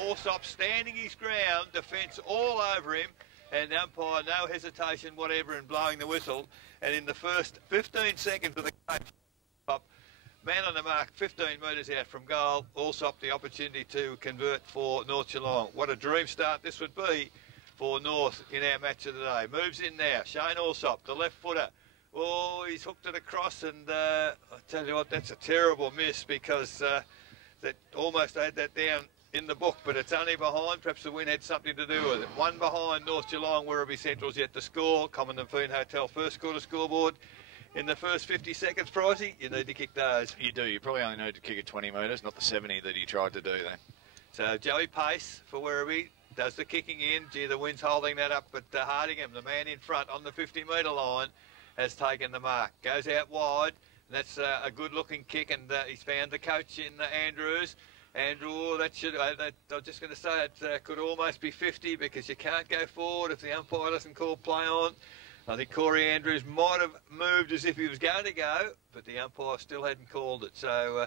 Allsop standing his ground, defence all over him, and the umpire, no hesitation whatever in blowing the whistle. And in the first 15 seconds of the game, man on the mark, 15 metres out from goal, Allsop the opportunity to convert for North Geelong. What a dream start this would be for North in our match of the day. Moves in now, Shane Allsop, the left footer. Oh, he's hooked it across, and I tell you what, that's a terrible miss, because that almost had that down in the book, but it's only behind. Perhaps the win had something to do with it. One behind North Geelong. Werribee Central's yet to score. Common and Feen Hotel first quarter scoreboard. In the first 50 seconds, Pricey, you need to kick those. You do. You probably only need to kick it 20 metres, not the 70 that he tried to do there. So Joey Pace for Werribee does the kicking in. Gee, the wind's holding that up, but Hardingham, the man in front on the 50-metre line, has taken the mark. Goes out wide. And that's a good-looking kick, and he's found the coach in Andrews. Andrew, that should, I was just going to say it could almost be 50, because you can't go forward if the umpire doesn't call play on. I think Corey Andrews might have moved as if he was going to go, but the umpire still hadn't called it. So,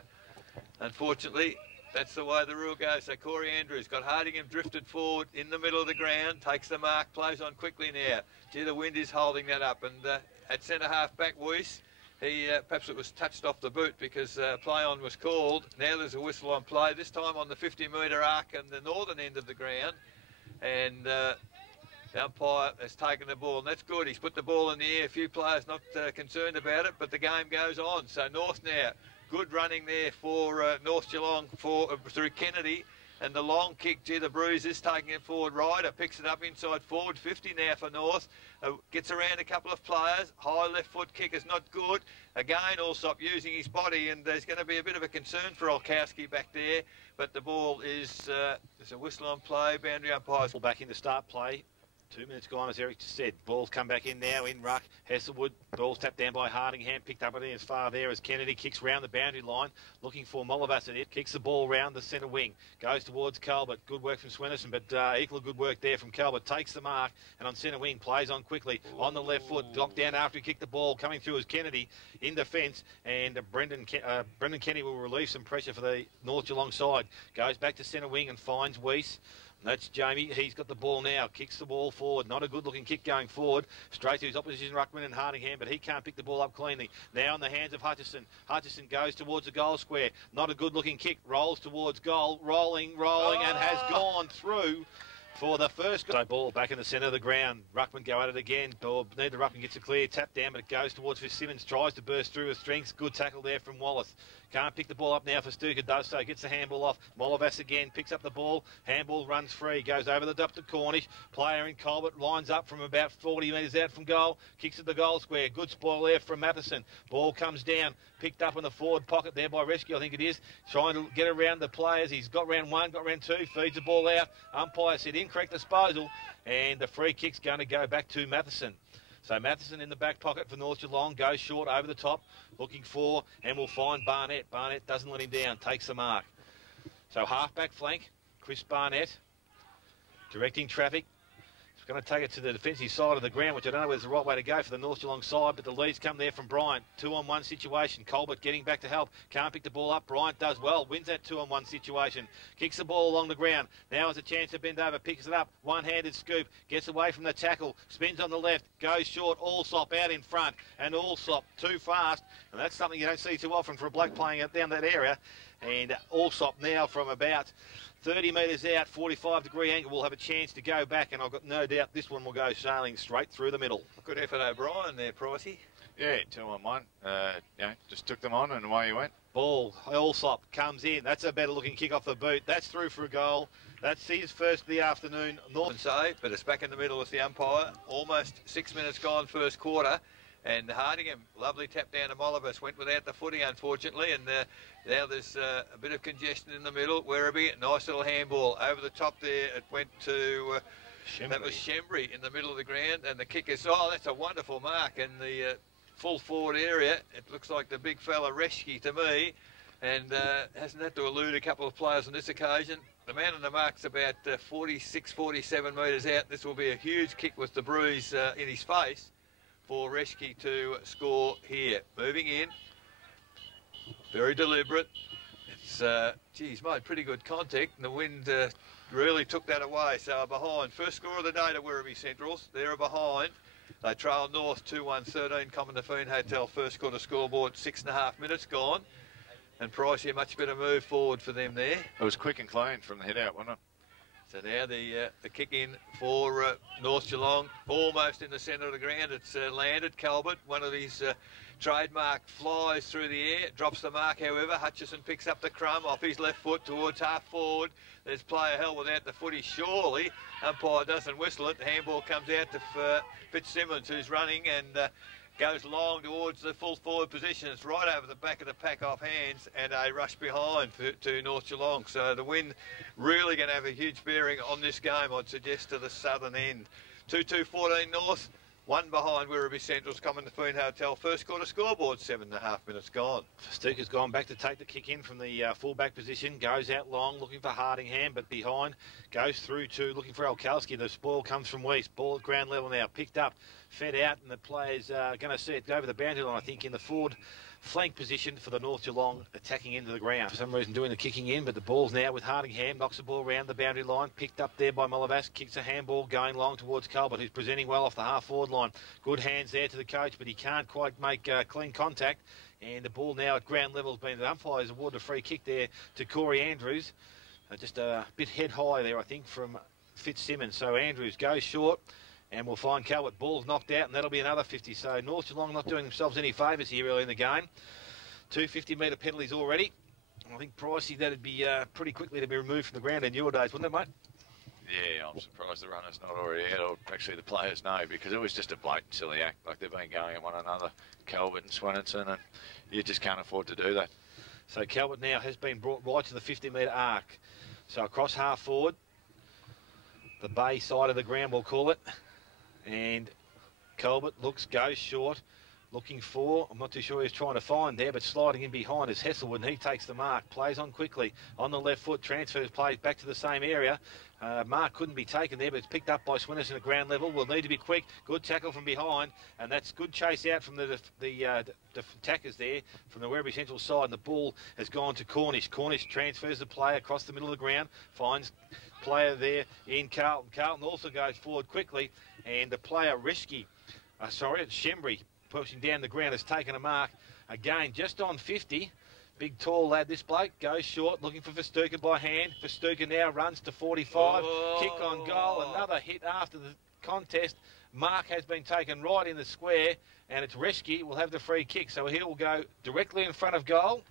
unfortunately, that's the way the rule goes. So Corey Andrews got Hardingham drifted forward in the middle of the ground, takes the mark, plays on quickly now. Gee, the wind is holding that up, and at centre-half back, Weiss, he perhaps it was touched off the boot, because play on was called. Now there's a whistle on play, this time on the 50-metre arc and the northern end of the ground. And the umpire has taken the ball, and that's good. He's put the ball in the air. A few players not concerned about it, but the game goes on. So North now, good running there for North Geelong through Kennedy. And the long kick, gee, the Bruise is taking it forward. Ryder picks it up inside forward, 50 now for North. Gets around a couple of players. High left foot kick is not good. Again, Allsop using his body, and there's going to be a bit of a concern for Olkowski back there. But the ball is, there's a whistle on play. Boundary umpires. Back in to start play. 2 minutes gone, as Eric just said. Ball's come back in now in ruck. Hesselwood, ball's tapped down by Hardingham, picked up as far there as Kennedy kicks round the boundary line, looking for Molovas at it, kicks the ball round the centre wing, goes towards Colbert. Good work from Swennerson, but equal good work there from Colbert. Takes the mark, and on centre wing, plays on quickly, on the left foot, knocked down after he kicked the ball, coming through as Kennedy in defence, and Brendan Kennedy will relieve some pressure for the North Geelong side. Goes back to centre wing and finds Weiss. That's Jamie. He's got the ball now. Kicks the ball forward. Not a good-looking kick going forward. Straight to his opposition ruckman and Hardingham, but he can't pick the ball up cleanly. Now in the hands of Hutchison. Hutchison goes towards the goal square. Not a good-looking kick. Rolls towards goal. Rolling, and has gone through for the first goal. Ball back in the centre of the ground. Ruckman go at it again. Neither Ruckman gets a clear tap down, but it goes towards Fitzsimmons. Tries to burst through with strength. Good tackle there from Wallace. Can't pick the ball up now for Stuka, does so, gets the handball off. Molovas again, picks up the ball, handball runs free, goes over the top to Cornish. Player in Colbert lines up from about 40 metres out from goal, kicks at the goal square. Good spoil there from Matheson. Ball comes down, picked up in the forward pocket there by Rescue, I think it is. Trying to get around the players. He's got round one, got round two, feeds the ball out. Umpire said incorrect disposal, and the free kick's going to go back to Matheson. So Matheson in the back pocket for North Geelong, goes short over the top, looking for, and will find Barnett. Barnett doesn't let him down, takes the mark. So half-back flank, Chris Barnett, directing traffic. He's going to take it to the defensive side of the ground, which I don't know whether it's the right way to go for the North Geelong side, but the leads come there from Bryant. 2-on-1 situation. Colbert getting back to help. Can't pick the ball up. Bryant does well. Wins that 2-on-1 situation. Kicks the ball along the ground. Now has a chance to bend over. Picks it up. One-handed scoop. Gets away from the tackle. Spins on the left. Goes short. Allsop out in front. And Allsop too fast. And that's something you don't see too often for a bloke playing it down that area. And Allsop now from about 30 metres out, 45-degree angle, will have a chance to go back, and I've got no doubt this one will go sailing straight through the middle. Good effort, O'Brien there, Pricey. Yeah, 2-on-1. Just took them on and away he went. Ball, Allsop comes in. That's a better-looking kick off the boot. That's through for a goal. That's his first of the afternoon. North save, but it's back in the middle with the umpire. Almost 6 minutes gone first quarter. And Hardingham, lovely tap down to Molovas, went without the footing, unfortunately, and now there's a bit of congestion in the middle. Werribee, nice little handball over the top there. It went to, that was Shembry in the middle of the ground, and the kick is, oh, that's a wonderful mark in the full forward area. It looks like the big fella Reschke to me, and hasn't had to elude a couple of players on this occasion. The man on the mark's about 46, 47 metres out. This will be a huge kick with the bruise in his face for Reschke to score here. Moving in, very deliberate, It's, he's made pretty good contact, and the wind really took that away. So behind. First score of the day to Werribee Centrals. They're behind. They trail north 2-1-13, Common Define Hotel, first quarter scoreboard, 6.5 minutes gone. And Pricey, a much better move forward for them there. It was quick and clean from the head out, wasn't it? So now the kick in for North Geelong, almost in the centre of the ground. It's landed. Calvert, one of his trademark flies through the air, drops the mark. However, Hutchison picks up the crumb off his left foot towards half forward. There's player held without the footy, surely. Umpire doesn't whistle it. The handball comes out to Fitzsimmons, who's running and goes long towards the full forward position. It's right over the back of the pack off hands, and a rush behind to North Geelong. So the wind really going to have a huge bearing on this game, I'd suggest, to the southern end. 2-2-14 North, one behind Werribee Central's Common Define Hotel. First quarter scoreboard, 7.5 minutes gone. Stuker's gone back to take the kick in from the full-back position, goes out long, looking for Hardingham, but behind, goes through to looking for Alkalski. The ball comes from Weiss, ball at ground level now, picked up, fed out, and the players are going to see it go over the boundary line, I think, in the forward flank position for the North Geelong attacking into the ground. For some reason doing the kicking in, but the ball's now with Hardingham, knocks the ball around the boundary line, picked up there by Molavas, kicks a handball going long towards Colbert, who's presenting well off the half-forward line. Good hands there to the coach, but he can't quite make clean contact, and the ball now at ground level has been, the umpires awarded a free kick there to Corey Andrews. Just a bit head high there, I think, from Fitzsimmons. So Andrews goes short, and we'll find Calvert. Ball's knocked out, and that'll be another 50. So North Geelong not doing themselves any favours here early in the game. 2 50-metre penalties already. I think, Pricey, that'd be pretty quickly to be removed from the ground in your days, wouldn't it, mate? Yeah, I'm surprised the runner's not already out, or actually the players know, because it was just a blatant silly act. Like, they've been going at one another, Calvert and Swanson, and you just can't afford to do that. So Calvert now has been brought right to the 50-metre arc. So across half forward, the bay side of the ground, we'll call it. And Colbert goes short, looking for, I'm not too sure he's trying to find there, but sliding in behind is Hesselwood, and he takes the mark, plays on quickly, on the left foot, transfers, plays back to the same area. Mark couldn't be taken there, but it's picked up by Swinnerton at ground level. Will need to be quick. Good tackle from behind, and that's good chase out from the attackers there from the Werribee Central side, and the ball has gone to Cornish. Cornish transfers the play across the middle of the ground, finds player there in Carlton. Carlton also goes forward quickly, and the player Reschke, it's Shembry, pushing down the ground, has taken a mark again just on 50. Big tall lad, this bloke, goes short, looking for Verstuker by hand. Verstuker now runs to 45, kick on goal, another hit after the contest. Mark has been taken right in the square, and it's Reschke will have the free kick, so he'll go directly in front of goal.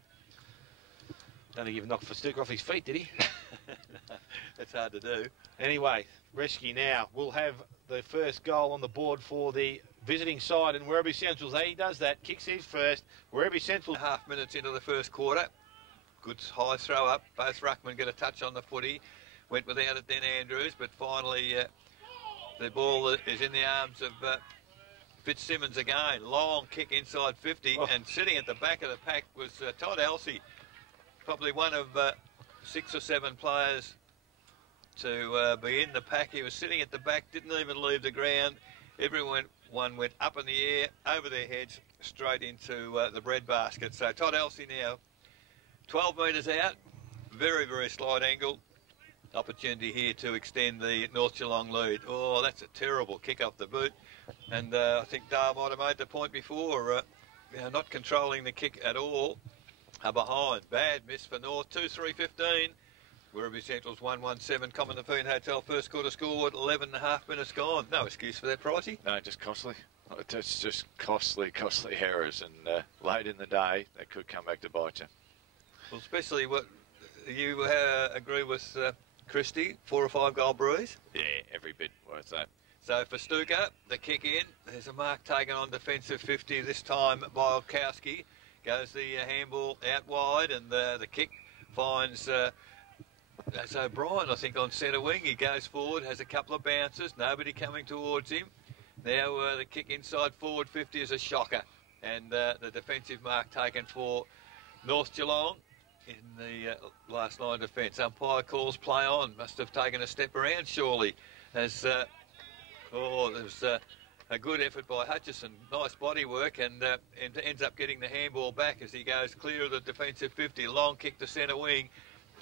Don't think he even knocked Verstuker off his feet, did he? That's hard to do. Anyway, Reschke now will have the first goal on the board for the visiting side in Werribee Central. He does that, kicks his first. Werribee Central. Half minutes into the first quarter. Good high throw up. Both ruckmen get a touch on the footy. Went without it then Andrews, but finally the ball is in the arms of Fitzsimmons again. Long kick inside 50, and sitting at the back of the pack was Todd Elsey. Probably one of 6 or 7 players to be in the pack. He was sitting at the back, didn't even leave the ground. Everyone went up in the air, over their heads, straight into the breadbasket. So Todd Elsey now 12 metres out, very, very slight angle. Opportunity here to extend the North Geelong lead. Oh, that's a terrible kick off the boot. And I think Dale might have made the point before, not controlling the kick at all. Behind, bad miss for North, 2-3-15. Werribee Central's 1-1-7, Common Define Hotel, first quarter scoreboard, 11.5 minutes gone. No excuse for that, Pricey. No, just costly. It's just costly errors, and late in the day, that could come back to bite you. Well, especially what you agree with Christie, 4 or 5 goal breeze. Yeah, every bit worth that. So for Stuker, the kick in, there's a mark taken on defensive 50, this time by Olkowski. Goes the handball out wide, and the kick finds that's O'Brien, I think, on centre wing. He goes forward, has a couple of bounces, nobody coming towards him. Now the kick inside forward 50 is a shocker, and the defensive mark taken for North Geelong in the last line defence. Umpire calls play on, must have taken a step around surely, as there's a good effort by Hutchison. Nice body work, and ends up getting the handball back as he goes clear of the defensive 50. Long kick to centre wing.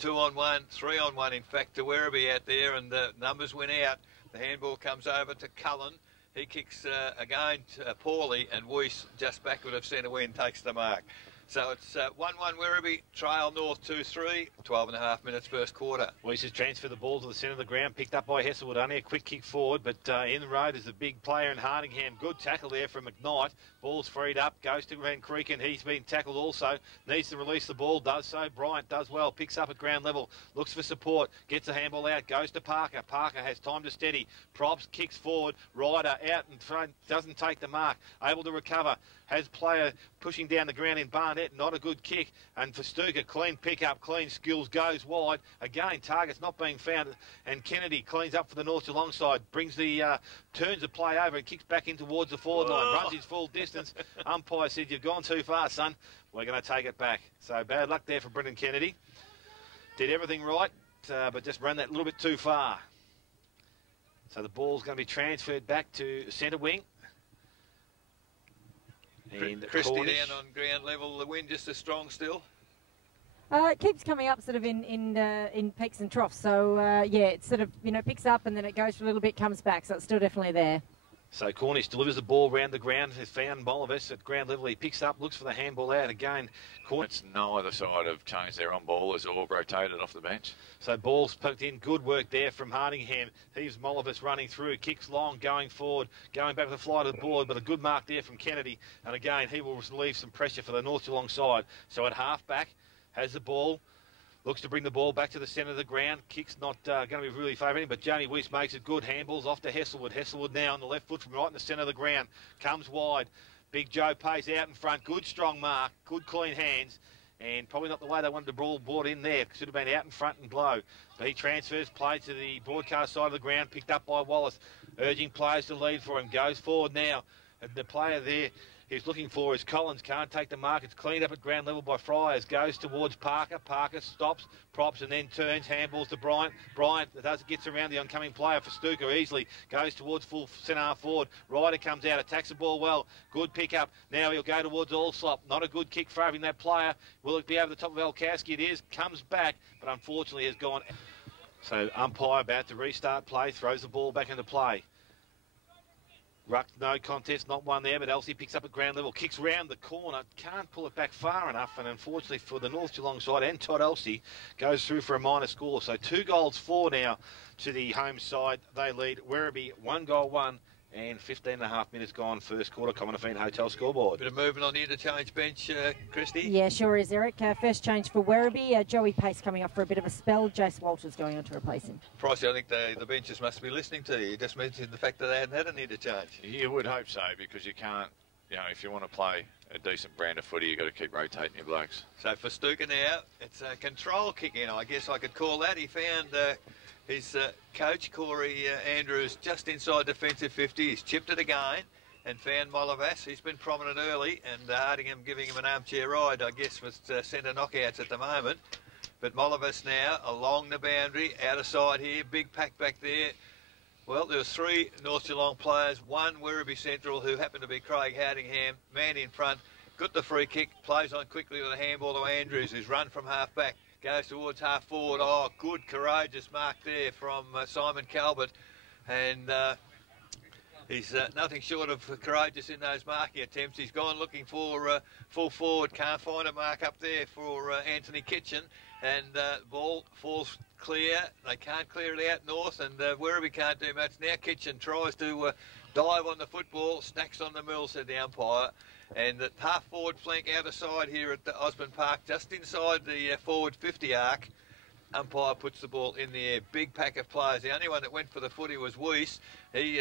2-on-1, 3-on-1 in fact to Werribee out there, and the numbers went out. The handball comes over to Cullen. He kicks again poorly, and Weiss just backward of centre wing takes the mark. So it's 1-1 Werribee, trail North 2-3, 12.5 minutes first quarter. Weiss has transferred the ball to the centre of the ground, picked up by Hesselwood. Only a quick kick forward, but in the road is a big player in Hardingham. Good tackle there from McKnight. Ball's freed up, goes to Van Creek, and he's been tackled also. Needs to release the ball, does so. Bryant does well, picks up at ground level, looks for support, gets the handball out, goes to Parker. Parker has time to steady. Props, kicks forward. Ryder out in front, doesn't take the mark. Able to recover. Has player pushing down the ground in Barnett, not a good kick. And for Stuka, clean pick-up, clean skills, goes wide. Again, target's not being found. And Kennedy cleans up for the North Geelong side, brings the, turns the play over and kicks back in towards the forward line, runs his full distance. Umpire said, "You've gone too far, son. We're going to take it back." So bad luck there for Brendan Kennedy. Did everything right, but just ran that little bit too far. So the ball's going to be transferred back to centre wing. And Christie down on ground level, the wind just as strong still. It keeps coming up sort of in peaks and troughs. So, yeah, it sort of, picks up and then it goes for a little bit, comes back. So it's still definitely there. So Cornish delivers the ball round the ground, has found Molivis at ground level. He picks up, looks for the handball out again. Cornish, neither side have changed their on-ballers or rotated off the bench. So ball's poked in, good work there from Hardingham. Heaves Molivis running through, kicks long, going forward, going back with the fly to the board, but a good mark there from Kennedy. And again, he will relieve some pressure for the North Geelong side. So at half-back, has the ball. Looks to bring the ball back to the centre of the ground. Kick's not going to be really favouring, but Jamie Weiss makes it good. Handballs off to Hesselwood. Hesselwood now on the left foot from right in the centre of the ground. Comes wide. Big Joe Pace out in front. Good strong mark. Good clean hands. And probably not the way they wanted the ball brought in there. Should have been out in front and blow. But he transfers play to the broadcast side of the ground. Picked up by Wallace. Urging players to lead for him. Goes forward now. And the player there he's looking for is Collins. Can't take the mark. It's cleaned up at ground level by Friars. Goes towards Parker. Parker stops, props, and then turns. Handballs to Bryant. Bryant gets around the oncoming player for Stuka easily. Goes towards full centre forward. Ryder comes out, attacks the ball well. Good pick up. Now he'll go towards Allsop. Not a good kick for having that player. Will it be over the top of Elkowski? It is. Comes back, but unfortunately has gone. So umpire about to restart play. Throws the ball back into play. Ruck, no contest, not one there, but Elsie picks up at ground level, kicks round the corner, can't pull it back far enough, and unfortunately for the North Geelong side and Todd Elsie goes through for a minor score. So 2 goals 4 now to the home side. They lead Werribee 1-1 and 15.5 minutes gone first quarter. Commonwealth Hotel scoreboard. Bit of movement on the interchange bench, Christy. Yeah, sure is, Eric. First change for Werribee. Joey Pace coming up for a bit of a spell. Jace Walters going on to replace him. Pricey, I think the benches must be listening to you. You just mentioned the fact that they hadn't had an interchange. You would hope so, because you can't, if you want to play a decent brand of footy, you've got to keep rotating your blokes. So for Stuka now, it's a control kick in, I guess I could call that. He found his coach, Corey Andrews, just inside defensive 50. He's chipped it again and found Molovas. He's been prominent early, and Hardingham giving him an armchair ride, I guess, with centre knockouts at the moment. But Molovas now along the boundary, out of sight here, big pack back there. Well, there was 3 North Geelong players, 1 Werribee Central, who happened to be Craig Hardingham, man in front, got the free kick, plays on quickly with a handball to Andrews, who's run from half back. Goes towards half forward. Oh, good, courageous mark there from Simon Calvert. And he's nothing short of courageous in those marking attempts. He's gone looking for full forward. Can't find a mark up there for Anthony Kitchen. And the ball falls clear. They can't clear it out north. And Werribee can't do much. Now Kitchen tries to dive on the football. Snacks on the mill, said the umpire. And the half-forward flank out of side here at the Osborne Park, just inside the forward 50 arc. Umpire puts the ball in the air. Big pack of players. The only one that went for the footy was Weiss. He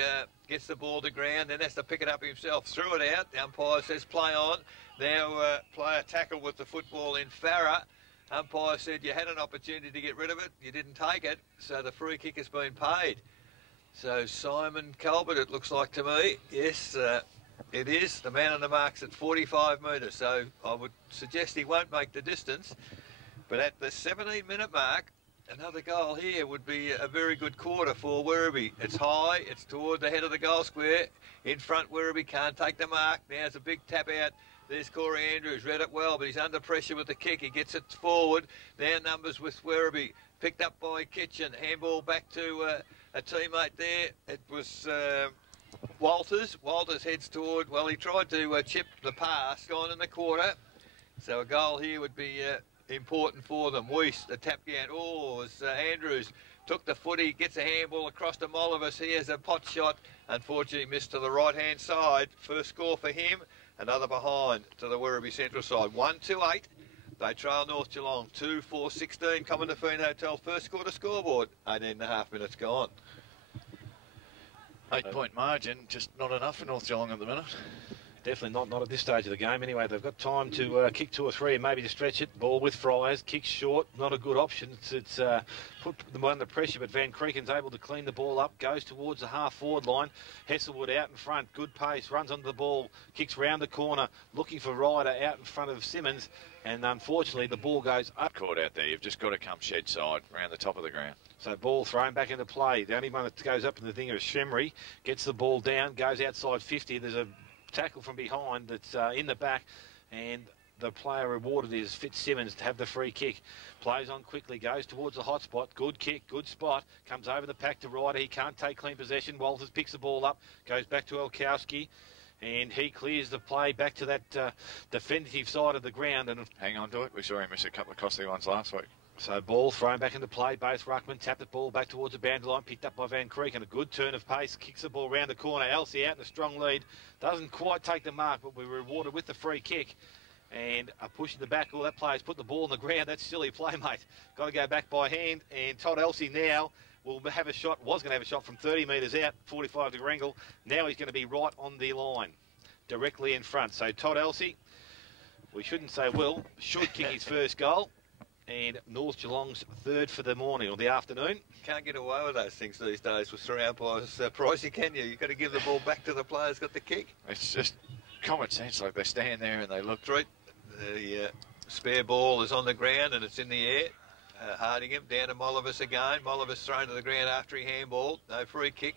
gets the ball to ground, then has to pick it up himself. Threw it out. The umpire says play on. Now player tackle with the football in Farah. Umpire said you had an opportunity to get rid of it. You didn't take it. So the free kick has been paid. So Simon Calvert, it looks like to me. Yes, it is. The man on the mark's at 45 metres, so I would suggest he won't make the distance. But at the 17-minute mark, another goal here would be a very good quarter for Werribee. It's high, it's toward the head of the goal square. In front, Werribee can't take the mark. Now it's a big tap out. There's Corey Andrews, read it well, but he's under pressure with the kick. He gets it forward. Now numbers with Werribee. Picked up by Kitchen. Handball back to a teammate there. It was Walters. Walters heads toward, well, he tried to chip the pass, gone in the quarter. So a goal here would be important for them. Weiss, the tap out. Oh, as Andrews took the footy, gets a handball across to Molivus. He has a pot shot. Unfortunately missed to the right-hand side. First score for him. Another behind to the Werribee Central side. 1-2-8. They trail North Geelong. 2-4-16. Coming to Fiend Hotel. First quarter scoreboard. 18.5 minutes gone. 8-point margin. Just not enough for North Geelong at the minute. Definitely not at this stage of the game. Anyway, they've got time to kick 2 or 3 and maybe to stretch it. Ball with Fryers, kicks short, not a good option. It's put them under pressure, but Van Creeken's able to clean the ball up, goes towards the half-forward line. Hesselwood out in front, good pace, runs onto the ball, kicks round the corner, looking for Ryder out in front of Simmons, and unfortunately the ball goes up. Caught out there, you've just got to come shed side, around the top of the ground. So ball thrown back into play. The only one that goes up in the thing is Shemry, gets the ball down, goes outside 50. There's a tackle from behind that's in the back, and the player rewarded is Fitzsimmons to have the free kick. Plays on quickly, goes towards the hot spot. Good kick, good spot. Comes over the pack to Ryder. He can't take clean possession. Walters picks the ball up, goes back to Elkowski, and he clears the play back to that defensive side of the ground. And hang on to it. We saw him miss a couple of costly ones last week. So ball thrown back into play. Both ruckman tapped the ball back towards the boundary line, picked up by Van Creek, and a good turn of pace. Kicks the ball round the corner. Elsie out in a strong lead. Doesn't quite take the mark, but we're rewarded with the free kick. And a push in the back. Oh, that player's put the ball on the ground. That's silly play, mate. Got to go back by hand. And Todd Elsie now will have a shot. Was going to have a shot from 30 metres out, 45-degree angle. Now he's going to be right on the line, directly in front. So Todd Elsie, we shouldn't say will, should kick his first goal. And North Geelong's third for the morning or the afternoon. Can't get away with those things these days with surround umpires, Pricey, can you? You've got to give the ball back to the players got the kick. It's just common sense, like they stand there and they look through. The spare ball is on the ground and it's in the air. Hardingham down to Molivus again. Molivus thrown to the ground after he handballed. No free kick.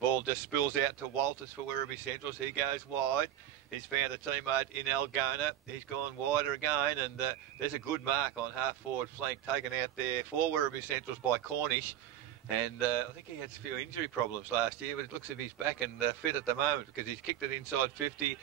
Ball just spills out to Walters for Werribee Centrals. He goes wide. He's found a teammate in Algona. He's gone wider again, and there's a good mark on half-forward flank taken out there for Werribee Centrals by Cornish. And I think he had a few injury problems last year, but it looks as if he's back and fit at the moment because he's kicked it inside 50,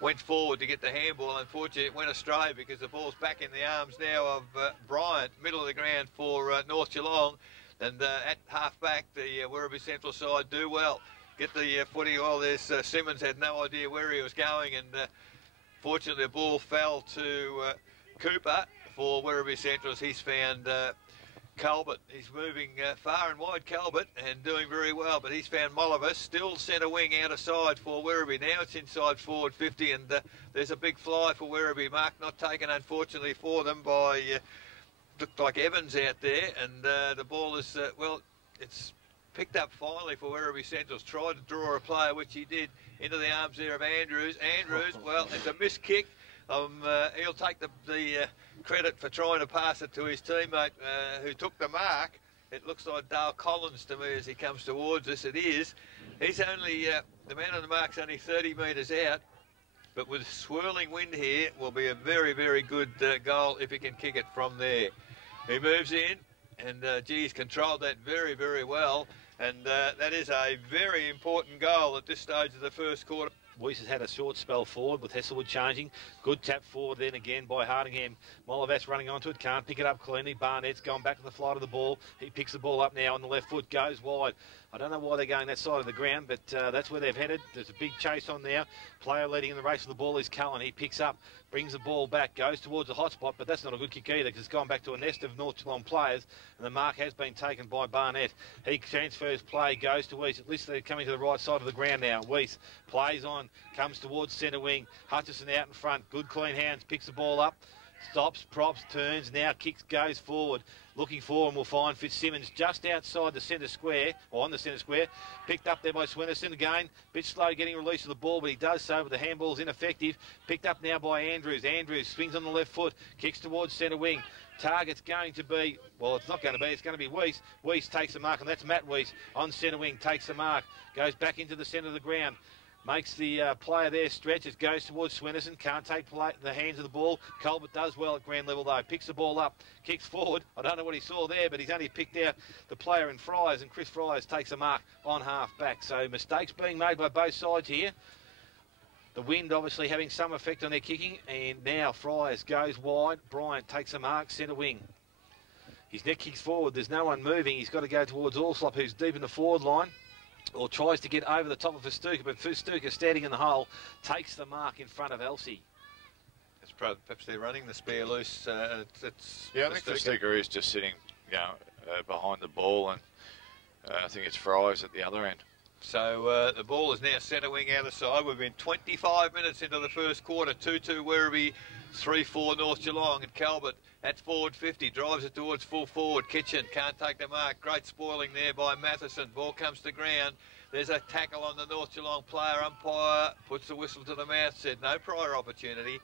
went forward to get the handball. Unfortunately, it went astray because the ball's back in the arms now of Bryant, middle of the ground for North Geelong. And at half-back, the Werribee Central side do well. Get the footy. Well, there's Simmons had no idea where he was going, and fortunately the ball fell to Cooper for Werribee Centrals. He's found Calvert. He's moving far and wide, Calvert, and doing very well, but he's found Molivus, still centre wing out of side for Werribee. Now it's inside forward 50, and there's a big fly for Werribee. Mark not taken, unfortunately, for them by, looked like Evans out there, and the ball is, well, it's picked up finally for Werribee Centrals. Tried to draw a player, which he did, into the arms there of Andrews. Andrews, well, it's a missed kick. He'll take the credit for trying to pass it to his teammate who took the mark. It looks like Dale Collins to me as he comes towards us. It is. He's only, the man on the mark's only 30 metres out, but with swirling wind here, will be a very, very good goal if he can kick it from there. He moves in, and he's controlled that very, very well. And that is a very important goal at this stage of the first quarter. Weiss has had a short spell forward with Hesselwood changing. Good tap forward then again by Hardingham. Molivas running onto it, can't pick it up cleanly. Barnett's going back to the flight of the ball. He picks the ball up now on the left foot, goes wide. I don't know why they're going that side of the ground, but that's where they've headed. There's a big chase on now. Player leading in the race for the ball is Cullen. He picks up, brings the ball back, goes towards the hot spot, but that's not a good kick either because it's gone back to a nest of North Geelong players, and the mark has been taken by Barnett. He transfers play, goes to Weiss. At least they're coming to the right side of the ground now. Weiss plays on, comes towards centre wing. Hutchison out in front. Good clean hands, picks the ball up. Stops, props, turns, now kicks, goes forward. Looking for and we'll find Fitzsimmons just outside the centre square, or on the centre square. Picked up there by Swinnerton again. Bit slow getting release of the ball, but he does so, but the handball's ineffective. Picked up now by Andrews. Andrews swings on the left foot, kicks towards centre wing. Target's going to be, well, it's not going to be, it's going to be Weiss. Weiss takes the mark, and that's Matt Weiss on centre wing, takes the mark, goes back into the centre of the ground. Makes the player there stretch. It goes towards Swinnerton. Can't take the hands of the ball. Colbert does well at ground level though. Picks the ball up. Kicks forward. I don't know what he saw there, but he's only picked out the player in Fryers, and Chris Fryers takes a mark on half back. So mistakes being made by both sides here. The wind obviously having some effect on their kicking. And now Fryers goes wide. Bryant takes a mark. Centre wing. His neck kicks forward. There's no one moving. He's got to go towards Allslop, who's deep in the forward line. Or tries to get over the top of Festuca, but Festuca standing in the hole takes the mark in front of Elsie. It's perhaps they're running the spare loose. Yeah, I think Festuca is just sitting, behind the ball, and I think it's Fryers at the other end. So the ball is now centre wing out of side. We've been 25 minutes into the first quarter. 2-2 Werribee, 3-4 North Geelong, and Calvert at forward 50 drives it towards full forward. Kitchen can't take the mark. Great spoiling there by Matheson. Ball comes to ground. There's a tackle on the North Geelong player. Umpire puts the whistle to the mouth, said no prior opportunity.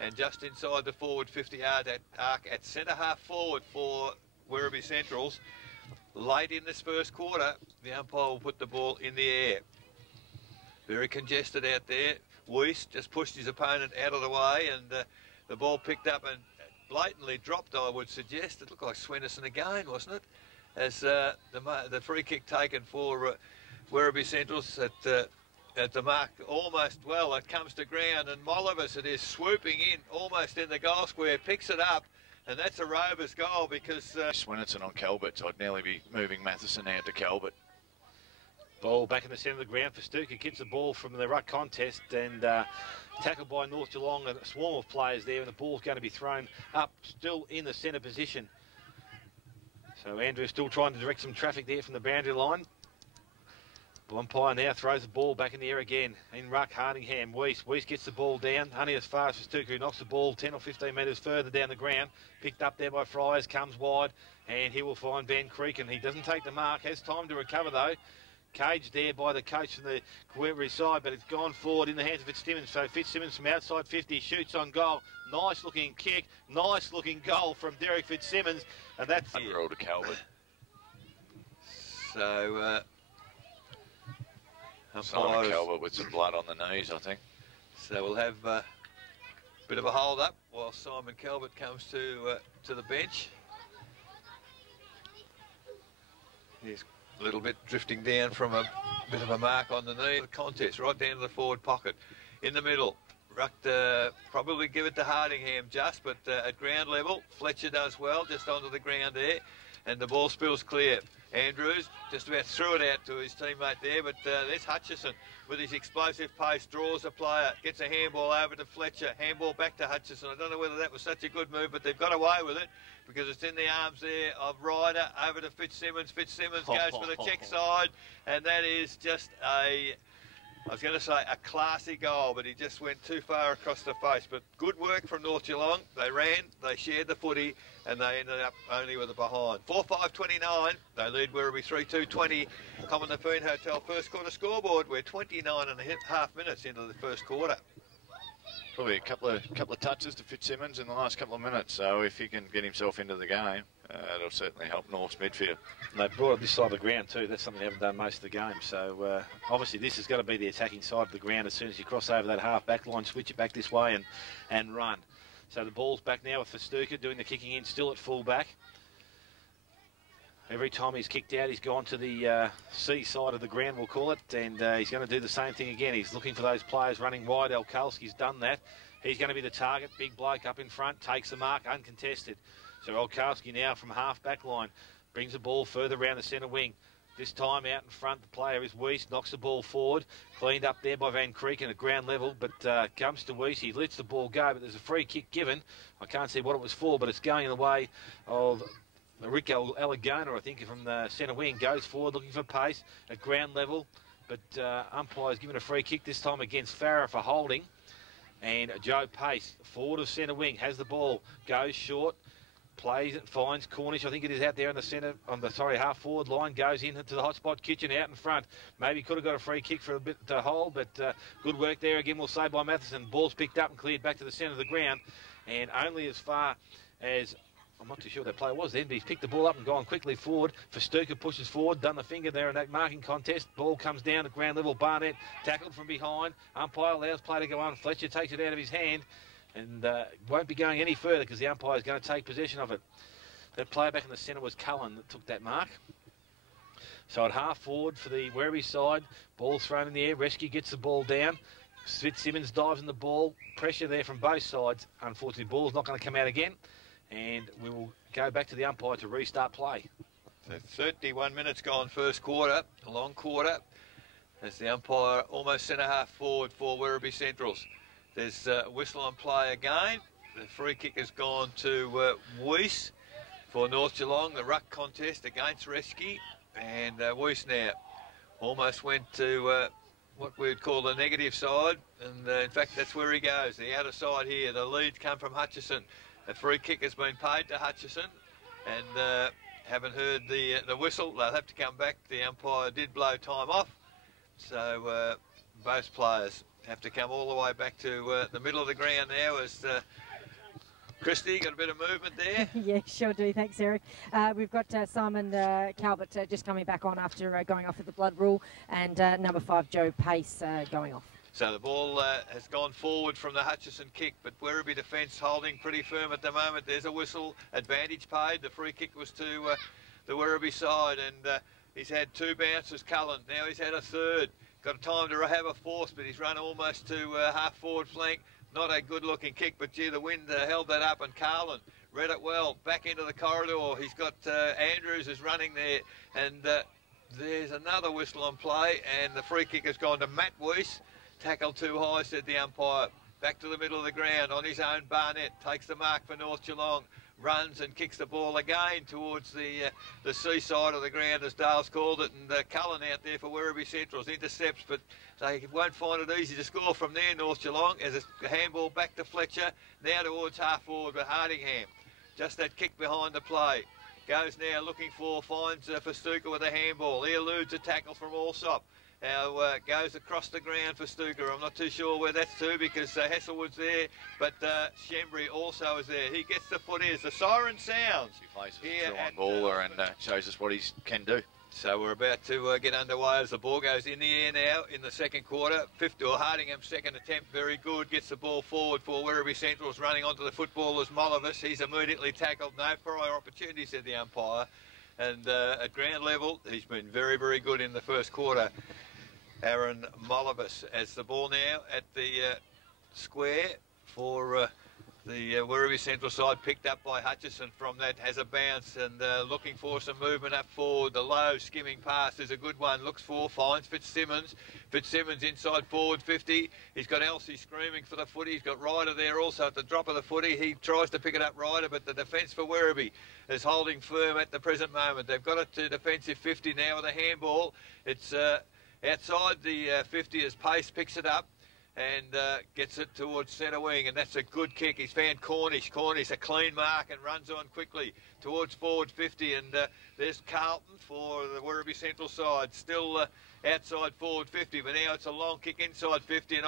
And just inside the forward 50-yard arc at centre half forward for Werribee Centrals. Late in this first quarter, the umpire will put the ball in the air. Very congested out there. Weiss just pushed his opponent out of the way, and the ball picked up and blatantly dropped, I would suggest. It looked like Swinnerton again, wasn't it? As the free kick taken for Werribee Centrals at the mark almost, well, it comes to ground, and Molivus, it is swooping in almost in the goal square, picks it up, and that's a Rovers goal because... Swinnerton on Calvert, so I'd nearly be moving Matheson out to Calvert. Ball back in the centre of the ground. Festuca gets the ball from the ruck contest and tackled by North Geelong. A swarm of players there, and the ball's going to be thrown up still in the centre position. So Andrew's still trying to direct some traffic there from the boundary line. Umpire now throws the ball back in the air again. In ruck, Hardingham. Weiss gets the ball down. Only as far as Festuca, who knocks the ball 10 or 15 metres further down the ground. Picked up there by Fryers, comes wide, and he will find Van Creek, and he doesn't take the mark. Has time to recover though. Caged there by the coach from the Werribee side, but it's gone forward in the hands of Fitzsimmons. So Fitzsimmons from outside 50 shoots on goal. Nice looking kick, nice looking goal from Derek Fitzsimmons, and that's it. Roll to Calvert. So Simon Calvert with some blood on the knees, I think. So we'll have a bit of a hold up while Simon Calvert comes to the bench. He's a little bit drifting down from a bit of a mark on the knee. The contest right down to the forward pocket. In the middle, rucked, probably give it to Hardingham just, but at ground level, Fletcher does well, just onto the ground there, and the ball spills clear. Andrews just about threw it out to his teammate there, but there's Hutchison with his explosive pace, draws a player, gets a handball over to Fletcher, handball back to Hutchison. I don't know whether that was such a good move, but they've got away with it because it's in the arms there of Ryder, over to Fitzsimmons. Fitzsimmons goes for the check side, and that is just I was going to say a classy goal, but he just went too far across the face. But good work from North Geelong. They ran, they shared the footy, and they ended up only with a behind. 4-5-29. They lead Werribee 3-2-20. Common Lapoon Hotel first quarter scoreboard. We're 29 and a half minutes into the first quarter. Probably a couple of touches to Fitzsimmons in the last couple of minutes. So if he can get himself into the game, it'll certainly help North's midfield. And they've brought it this side of the ground too. That's something they haven't done most of the game. So obviously this is going to be the attacking side of the ground as soon as you cross over that half back line, switch it back this way and run. So the ball's back now with Festuca doing the kicking in, still at full back. Every time he's kicked out, he's gone to the C side of the ground, we'll call it, and he's going to do the same thing again. He's looking for those players running wide. Elkalski's done that. He's going to be the target. Big bloke up in front, takes the mark, uncontested. So Elkalski now from half back line brings the ball further round the centre wing. This time out in front, the player is Weiss, knocks the ball forward, cleaned up there by Van Creeken at ground level, but comes to Weiss. He lets the ball go, but there's a free kick given. I can't see what it was for, but it's going in the way of Rick Alagona, I think, from the centre wing. Goes forward looking for pace at ground level, but umpire's given a free kick this time against Farah for holding. And Joe Pace, forward of centre wing, has the ball, goes short, plays it, finds Cornish, I think it is out there in the centre, on the half forward line, goes into the hot spot. Kitchen out in front. Maybe could have got a free kick for a bit to hold, but good work there again, we'll say, by Matheson. Ball's picked up and cleared back to the centre of the ground, and only as far as, I'm not too sure what that player was then, but he's picked the ball up and gone quickly forward. Festuca pushes forward, done the finger there in that marking contest. Ball comes down at ground level. Barnett tackled from behind. Umpire allows play to go on. Fletcher takes it out of his hand and won't be going any further because the umpire is going to take possession of it. That player back in the centre was Cullen that took that mark. So at half forward for the Werribee side, ball thrown in the air. Rescue gets the ball down. Fitzsimmons dives in the ball. Pressure there from both sides. Unfortunately, ball's not going to come out again. And we will go back to the umpire to restart play. So 31 minutes gone first quarter, a long quarter, as the umpire almost centre half forward for Werribee Centrals. There's a whistle on play again. The free kick has gone to Weiss for North Geelong, the ruck contest against Rescue. And Weiss now almost went to what we would call the negative side. And in fact, that's where he goes, the outer side here. The leads come from Hutchison. The free kick has been paid to Hutchison, and haven't heard the whistle. They'll have to come back. The umpire did blow time off, so both players have to come all the way back to the middle of the ground now. As Christy, got a bit of movement there? Yeah, sure do. Thanks, Eric. We've got Simon Calvert just coming back on after going off with the blood rule, and number 5, Joe Pace, going off. So the ball has gone forward from the Hutchison kick, but Werribee defence holding pretty firm at the moment. There's a whistle, advantage paid. The free kick was to the Werribee side, and he's had 2 bounces, Cullen. Now he's had a third. Got time to have a fourth, but he's run almost to half forward flank. Not a good looking kick, but gee, the wind held that up, and Carlin read it well. Back into the corridor. He's got Andrews is running there, and there's another whistle on play, and the free kick has gone to Matt Weiss. Tackle too high, said the umpire. Back to the middle of the ground on his own. Barnett takes the mark for North Geelong. Runs and kicks the ball again towards the seaside of the ground, as Dale's called it. And Cullen out there for Werribee Centrals. Intercepts, but they won't find it easy to score from there, North Geelong. As a handball back to Fletcher. Now towards half forward with Hardingham. Just that kick behind the play. Goes now looking for, finds Festuca with a handball. He eludes a tackle from Allsop. Now goes across the ground for Stuka. I'm not too sure where that's to because Hasselwood's there, but Shembry also is there. He gets the foot as the siren sounds. He plays a true-on baller and shows us what he can do. So we're about to get underway as the ball goes in the air now in the second quarter. Hardingham's second attempt, very good. Gets the ball forward for Werribee Central's running onto the footballers. Mollivis, he's immediately tackled. No prior opportunity, said the umpire. And at ground level, he's been very, very good in the first quarter. Aaron Mollivis as the ball now at the square for the Werribee Central side, picked up by Hutchison from that, has a bounce and looking for some movement up forward. The low skimming pass is a good one, looks for, finds Fitzsimmons. Fitzsimmons inside forward 50. He's got Elsie screaming for the footy. He's got Ryder there also at the drop of the footy. He tries to pick it up, Ryder, but the defence for Werribee is holding firm at the present moment. They've got it to defensive 50 now with a handball. It's outside the 50 as Pace picks it up and gets it towards centre wing, and that's a good kick. He's found Cornish. Cornish, a clean mark, and runs on quickly towards forward 50, and there's Carlton for the Werribee Central side, still outside forward 50, but now it's a long kick inside 50, and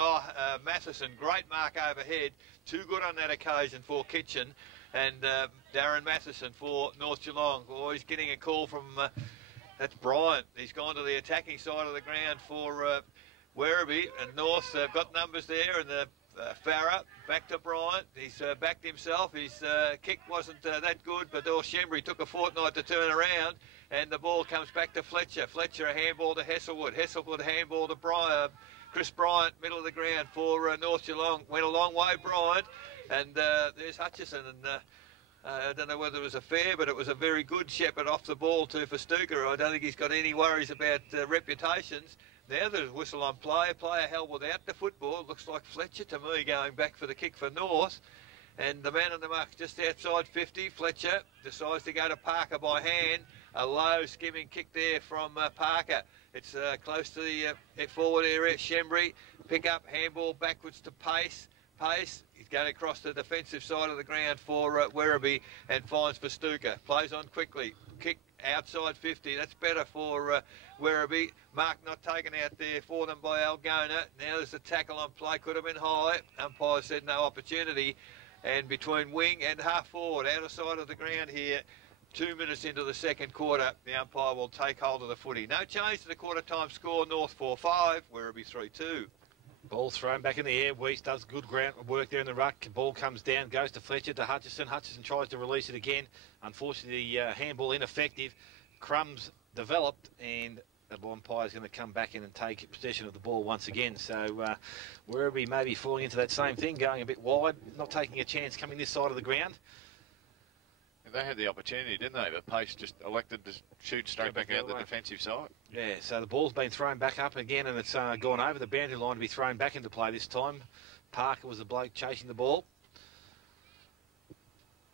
Matheson, great mark overhead, too good on that occasion for Kitchen, and Darren Matheson for North Geelong. Oh, he's getting a call from... that's Bryant. He's gone to the attacking side of the ground for Werribee, and North got numbers there, and Farah back to Bryant. He's backed himself. His kick wasn't that good, but Shembry took a fortnight to turn around, and the ball comes back to Fletcher. Fletcher a handball to Hasselwood. Hasselwood handball to Chris Bryant, middle of the ground for North Geelong. Went a long way, Bryant, and there's Hutchison, and I don't know whether it was a fair, but it was a very good shepherd off the ball to Festuca. I don't think he's got any worries about reputations. Now there's a whistle on play. Player held without the football. Looks like Fletcher to me going back for the kick for North. And the man on the mark just outside 50. Fletcher decides to go to Parker by hand. A low skimming kick there from Parker. It's close to the forward area. Shembry pick up, handball backwards to Pace. pace. He's going across the defensive side of the ground for Werribee and finds for Stuka. Plays on quickly. Kick outside 50. That's better for Werribee. Mark not taken out there for them by Algona. Now there's a tackle on play. Could have been high. Umpire said no opportunity. And between wing and half forward, outer side of the ground here, 2 minutes into the second quarter, the umpire will take hold of the footy. No change to the quarter time score. North 4-5, Werribee 3-2. Ball thrown back in the air. Weiss does good ground work there in the ruck. Ball comes down, goes to Fletcher, to Hutchison. Hutchison tries to release it again. Unfortunately, handball ineffective. Crumbs developed, and the umpire is going to come back in and take possession of the ball once again. So Werribee maybe falling into that same thing, going a bit wide, not taking a chance coming this side of the ground. They had the opportunity, didn't they? But Pace just elected to shoot straight back out the defensive side. Yeah, so the ball's been thrown back up again, and it's gone over the boundary line to be thrown back into play this time. Parker was the bloke chasing the ball.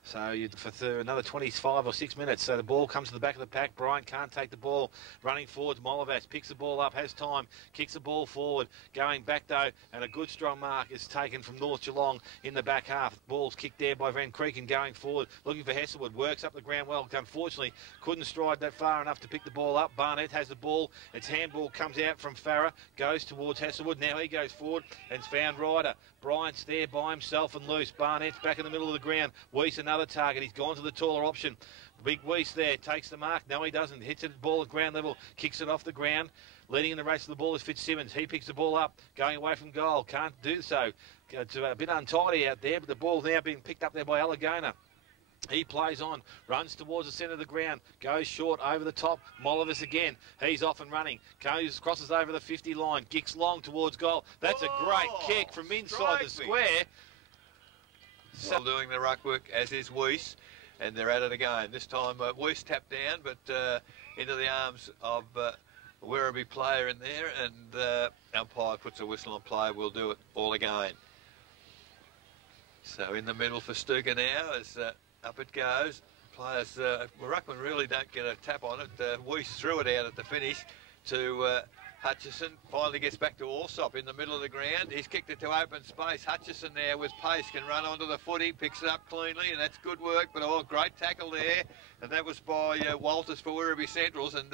So for another 25 or 6 minutes. So the ball comes to the back of the pack. Bryant can't take the ball. Running forwards, Molovas picks the ball up, has time, kicks the ball forward. Going back though, and a good strong mark is taken from North Geelong in the back half. Ball's kicked there by Van Creek and going forward, looking for Hesselwood. Works up the ground well. Unfortunately, couldn't stride that far enough to pick the ball up. Barnett has the ball. Its handball comes out from Farah, goes towards Hesselwood. Now he goes forward and's found Ryder. Bryant's there by himself and loose. Barnett's back in the middle of the ground. Weiss another target. He's gone to the taller option. Big Weiss there takes the mark. No, he doesn't. Hits it at ball at ground level. Kicks it off the ground. Leading in the race of the ball is Fitzsimmons. He picks the ball up. Going away from goal. Can't do so. It's a bit untidy out there, but the ball's now being picked up there by Alagona. He plays on, runs towards the centre of the ground, goes short over the top. Molovas again. He's off and running. Crosses over the 50 line, kicks long towards goal. That's a great kick from inside the square. Still doing the ruck work, as is Weiss, and they're at it again. This time Weiss tapped down, but into the arms of a Werribee player in there, and umpire puts a whistle on play. We'll do it all again. So in the middle for Stuka now as up it goes. Players, Ruckman really don't get a tap on it. Weiss threw it out at the finish to Hutchison. Finally gets back to Allsop in the middle of the ground. He's kicked it to open space. Hutchison there with pace can run onto the footy, picks it up cleanly, and that's good work. But great tackle there, and that was by Walters for Werribee Centrals. And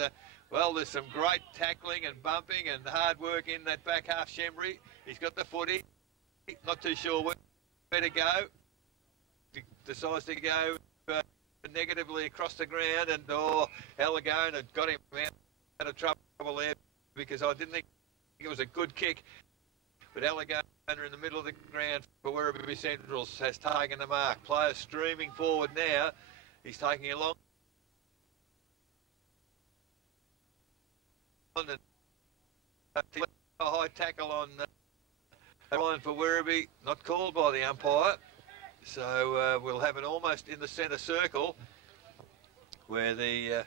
well, there's some great tackling and bumping and hard work in that back half. Shembry, he's got the footy. Not too sure where to go. Decides to go negatively across the ground, and Alagona got him out of trouble there, because I didn't think it was a good kick. But Alagona in the middle of the ground for Werribee Centrals has taken the mark. Players streaming forward now. He's taking a long a high tackle on line for Werribee, not called by the umpire. So we'll have it almost in the centre circle, where the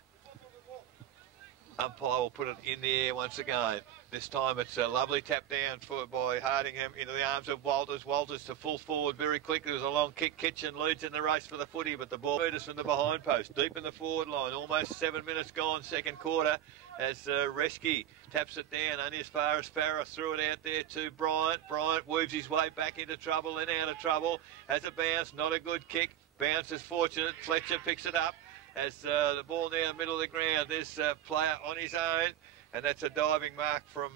umpire will put it in the air once again. This time it's a lovely tap down by Hardingham into the arms of Walters. Walters to full forward very quickly. There's a long kick. Kitchen leads in the race for the footy, but the ball is from the behind post, deep in the forward line. Almost 7 minutes gone, second quarter, as Reschke taps it down only as far as Farah. Threw it out there to Bryant. Bryant weaves his way back into trouble, then out of trouble. Has a bounce, not a good kick. Bounce is fortunate. Fletcher picks it up. As the ball near the middle of the ground, there's a player on his own, and that's a diving mark from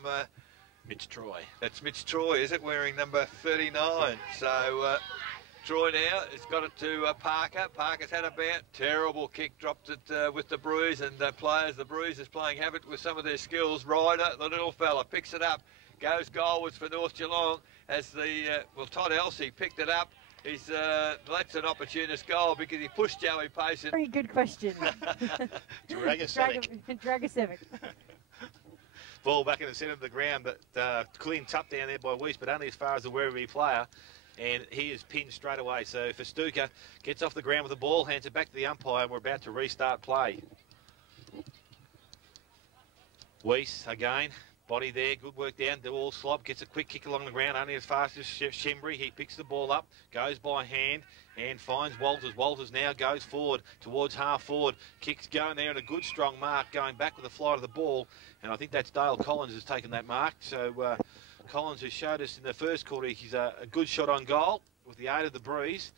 Mitch Troy. That's Mitch Troy, is it? Wearing number 39. So Troy now has got it to Parker. Parker's had a bounce. Terrible kick, dropped it with the bruise, and the bruise is playing havoc with some of their skills. Ryder, the little fella, picks it up, goes goalwards for North Geelong as Todd Elsey picked it up. That's an opportunist goal because he pushed Joey Pace. Very good question. Dragosevic. Ball back in the centre of the ground, but clean tuck down there by Weiss, but only as far as the Werribee player, and he is pinned straight away. So for Stuka, gets off the ground with the ball, hands it back to the umpire, and we're about to restart play. Weiss again. Body there, good work down to Allsop, gets a quick kick along the ground, only as fast as Shembry. He picks the ball up, goes by hand, and finds Walters. Walters now goes forward towards half forward. Kicks going there, and a good strong mark going back with the flight of the ball. And I think that's Dale Collins has taken that mark. So Collins, who showed us in the first quarter he's a good shot on goal with the aid of the breeze.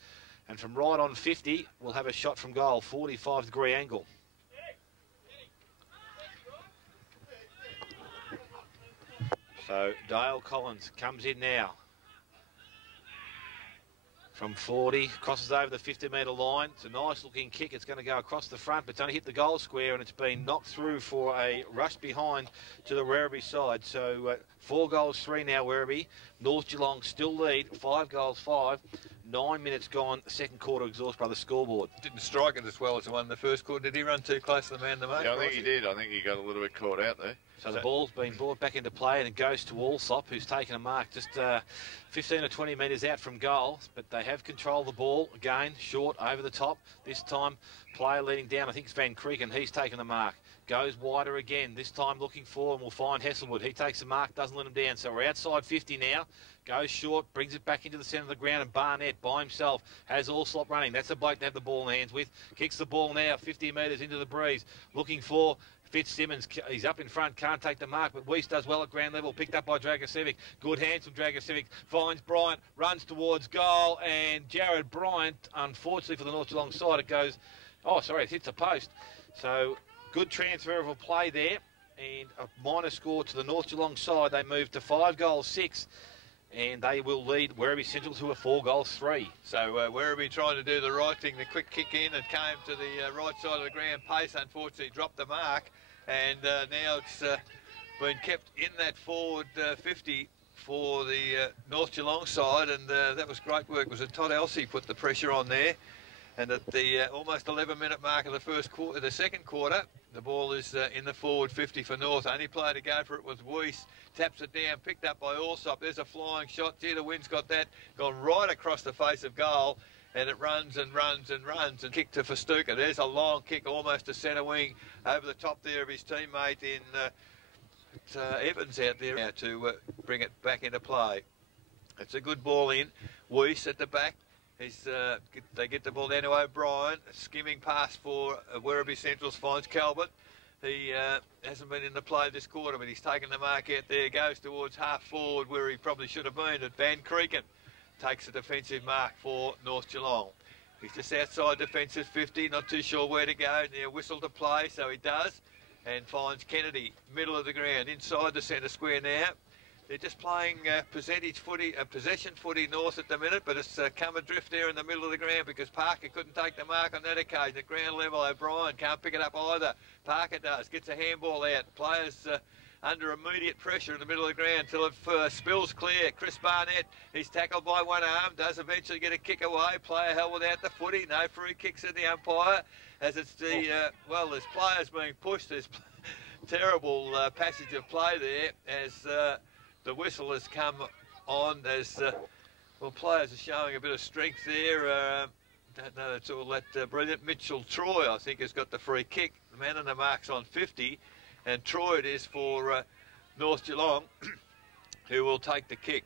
And from right on 50, we'll have a shot from goal, 45-degree angle. So Dale Collins comes in now. From 40, crosses over the 50-metre line. It's a nice looking kick. It's going to go across the front, but it's only hit the goal square, and it's been knocked through for a rush behind to the Werribee side. So 4 goals, 3 now Werribee. North Geelong still lead, 5 goals, 5. 9 minutes gone, second quarter exhaust by the scoreboard. Didn't strike it as well as the one in the first quarter. Did he run too close to the man in the mark? Yeah, I think he did. I think he got a little bit caught out there. So the ball's been brought back into play, and it goes to Allsop, who's taken a mark just 15 or 20 metres out from goal. But they have controlled the ball again, short over the top. This time, player leading down. I think it's Van Creek, and he's taken the mark. Goes wider again. This time looking for, and we'll find Hesselwood. He takes the mark, doesn't let him down. So we're outside 50 now. Goes short, brings it back into the centre of the ground, and Barnett by himself has Allsop running. That's a bloke to have the ball in hands with. Kicks the ball now, 50 metres into the breeze. Looking for Fitzsimmons. He's up in front, can't take the mark, but Weiss does well at ground level. Picked up by Dragosevic. Good hands from Dragosevic. Finds Bryant, runs towards goal, and Jared Bryant, unfortunately for the North Geelong side, it goes, it hits a post. So good transfer of a play there, and a minor score to the North Geelong side. They move to 5 goals, 6. And they will lead Werribee Central to a 4 goals, 3. So Werribee trying to do the right thing, the quick kick in, and came to the right side of the ground. Pace unfortunately dropped the mark, and now it's been kept in that forward 50 for the North Geelong side, and that was great work. Was it Todd Elsey put the pressure on there? And at the almost 11-minute mark of the second quarter, the ball is in the forward 50 for North. Only player to go for it was Weiss. Taps it down, picked up by Allsop. There's a flying shot. Gee, the wind's got that. Gone right across the face of goal. And it runs and runs and runs. And kick to Festuca. There's a long kick almost to centre wing over the top there of his teammate in Evans out there now to bring it back into play. It's a good ball in. Weiss at the back. They get the ball down to O'Brien. A skimming pass for Werribee Central's finds Calvert. He hasn't been in the play this quarter, but he's taken the mark out there. Goes towards half forward where he probably should have been at Van Creeken. Takes a defensive mark for North Geelong. He's just outside defensive 50, not too sure where to go. Near whistle to play, so he does. And finds Kennedy, middle of the ground, inside the centre square now. They're just playing possession footy North at the minute, but it's come adrift there in the middle of the ground because Parker couldn't take the mark on that occasion. At ground level, O'Brien can't pick it up either. Parker does, gets a handball out. Players under immediate pressure in the middle of the ground till it spills clear. Chris Barnett, he's tackled by one arm, does eventually get a kick away. Player held without the footy, no free kicks at the umpire. As it's the, there's players being pushed. There's terrible passage of play there as the whistle has come on. As players are showing a bit of strength there. Don't know it's all that brilliant. Mitchell Troy, I think, has got the free kick. The man on the mark's on 50, and Troy it is for North Geelong, who will take the kick.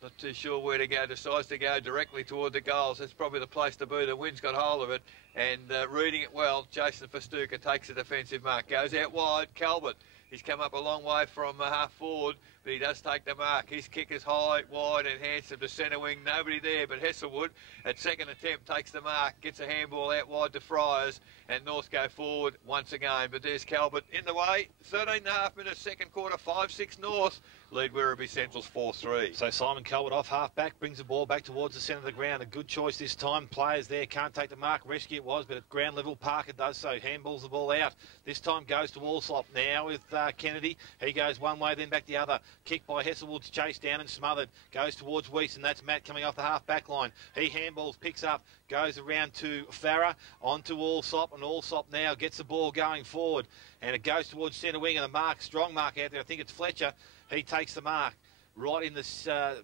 Not too sure where to go. Decides to go directly toward the goals. That's probably the place to be. The wind's got hold of it, and reading it well, Jason Festuca takes a defensive mark. Goes out wide. Calvert. He's come up a long way from half forward, but he does take the mark. His kick is high, wide, and handsome to centre wing. Nobody there, but Hesselwood at second attempt takes the mark, gets a handball out wide to Friars, and North go forward once again. But there's Calvert in the way. 13.5 minutes, second quarter, 5-6 North. Lead Werribee Central's 4-3. So Simon Calvert off half back, brings the ball back towards the centre of the ground. A good choice this time. Players there can't take the mark. Rescue it was, but at ground level, Parker does so. Handballs the ball out. This time goes to Allsop now with Kennedy. He goes one way, then back the other. Kick by Hesselwood's chased down and smothered. Goes towards Weiss, and that's Matt coming off the half back line. He handballs, picks up, goes around to Farah, onto Allsop, and Allsop now gets the ball going forward. And it goes towards centre wing, and the mark, strong mark out there. I think it's Fletcher. He takes the mark right in the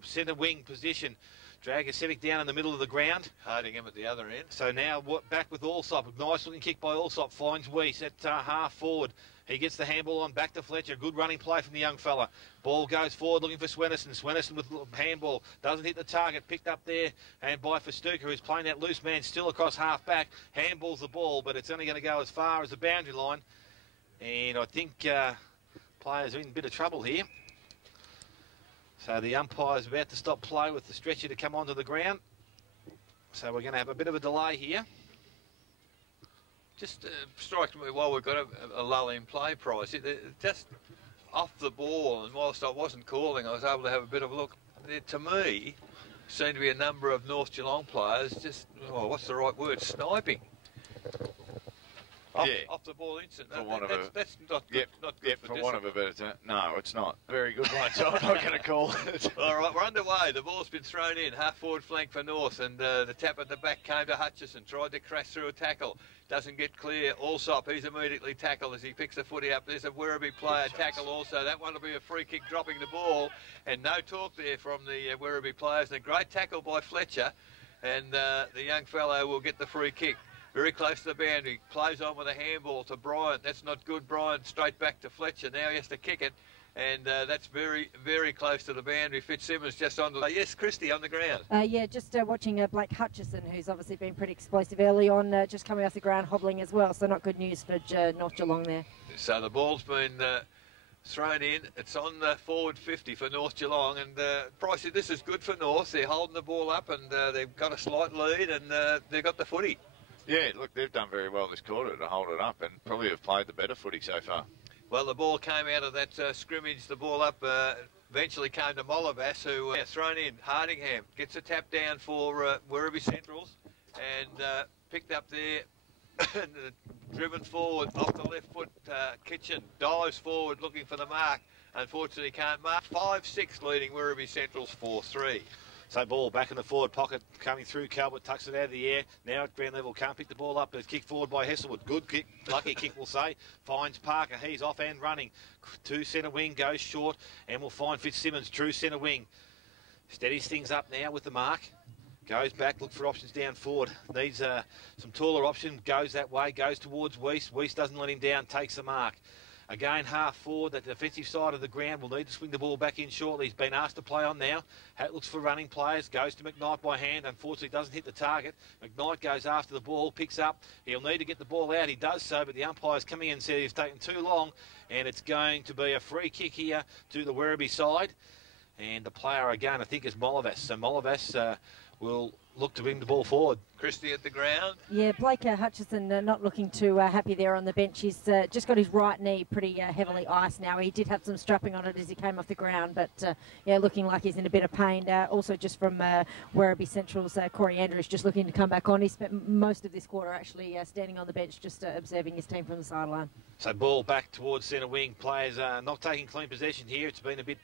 centre wing position. Dragosevic down in the middle of the ground. Harding him at the other end. So now back with Allsop. A nice looking kick by Allsop. Finds Weiss at half forward. He gets the handball on back to Fletcher. Good running play from the young fella. Ball goes forward looking for Swenison. Swenison with handball. Doesn't hit the target. Picked up there and by Festuca, who's playing that loose man still across half back. Handballs the ball, but it's only going to go as far as the boundary line. And I think players are in a bit of trouble here. So the umpire's about to stop play with the stretcher to come onto the ground. So we're going to have a bit of a delay here. Just strikes me while we've got a lull in play, Price. Just off the ball, and whilst I wasn't calling, I was able to have a bit of a look. There, to me, seemed to be a number of North Geelong players just, oh, what's the right word, sniping. Off the ball instant. That's not good, not good for want of a better term. No, it's not. Very good one, so I'm not going to call it. All right, we're underway. The ball's been thrown in, half forward flank for North, and the tap at the back came to Hutchison. Tried to crash through a tackle. Doesn't get clear. Allsop, he's immediately tackled as he picks the footy up. There's a Werribee player tackle also. That one will be a free kick dropping the ball. And no talk there from the Werribee players. And a great tackle by Fletcher. And the young fellow will get the free kick. Very close to the boundary. Plays on with a handball to Bryant. That's not good. Bryant straight back to Fletcher. Now he has to kick it. And that's very, very close to the boundary. Fitzsimmons just on the... yes, Christie on the ground. Yeah, just watching Blake Hutchison, who's obviously been pretty explosive early on, just coming off the ground, hobbling as well. So not good news for North Geelong there. So the ball's been thrown in. It's on the forward 50 for North Geelong. And, Pricey, this is good for North. They're holding the ball up and they've got a slight lead and they've got the footy. Yeah, look, they've done very well this quarter to hold it up and probably have played the better footy so far. Well, the ball came out of that scrimmage, the ball up, eventually came to Mollivas, who thrown in. Hardingham gets a tap down for Werribee Centrals and picked up there, driven forward off the left foot. Kitchen dives forward looking for the mark. Unfortunately can't mark. 5-6 leading Werribee Centrals 4-3. So ball back in the forward pocket, coming through. Calvert tucks it out of the air. Now at ground level, can't pick the ball up. It's kicked forward by Hesselwood. Good kick, lucky kick we'll say. Finds Parker, he's off and running. To centre wing, goes short, and we'll find Fitzsimmons, true centre wing. Steadies things up now with the mark. Goes back, look for options down forward. Needs some taller option, goes that way, goes towards Weiss. Weiss doesn't let him down, takes the mark. Again, half forward, the defensive side of the ground will need to swing the ball back in shortly. He's been asked to play on now. Hat looks for running players, goes to McKnight by hand. Unfortunately, doesn't hit the target. McKnight goes after the ball, picks up. He'll need to get the ball out. He does so, but the umpire's coming in and said he's taken too long. And it's going to be a free kick here to the Werribee side. And the player again, I think, is Mollivas. So Mollivas will look to bring the ball forward. Christie at the ground. Yeah, Blake Hutchison not looking too happy there on the bench. He's just got his right knee pretty heavily iced now. He did have some strapping on it as he came off the ground, but yeah, looking like he's in a bit of pain. Also just from Werribee Central's Corey Andrews just looking to come back on. He spent most of this quarter actually standing on the bench just observing his team from the sideline. So ball back towards centre wing. Players not taking clean possession here. It's been a bit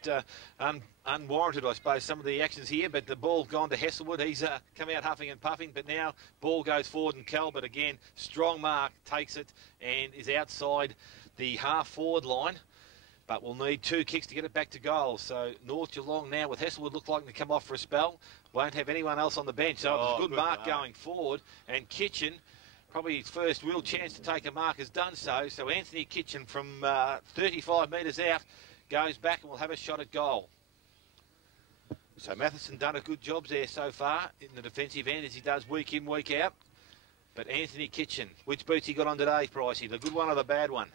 unwarranted, I suppose, some of the actions here, but the ball gone to Hesselwood. He's come out huffing and puffing, but now ball goes forward and Calvert again, strong mark, takes it and is outside the half forward line, but we'll need 2 kicks to get it back to goal. So North Geelong now with Hesselwood look like to come off for a spell, won't have anyone else on the bench, so it's a good mark going forward, and Kitchen, probably his first real chance to take a mark, has done so. So Anthony Kitchen from 35 metres out goes back and will have a shot at goal. So Matheson done a good job there so far in the defensive end, as he does week in, week out. But Anthony Kitchen, which boots he got on today, Pricey? The good one or the bad one?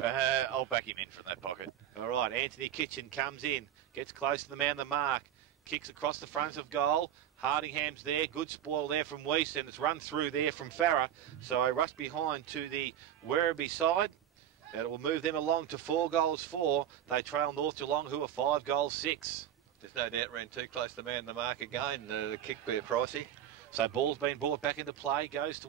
I'll back him in from that pocket. All right, Anthony Kitchen comes in, gets close to the man of the mark, kicks across the front of goal. Hardingham's there, good spoil there from Weiss, and it's run through there from Farah. So I rush behind to the Werribee side. That will move them along to 4-4. They trail North Geelong, who are 5-6. There's no doubt ran too close to the man in the mark again. The kick there, Pricey. So ball's been brought back into play, goes to...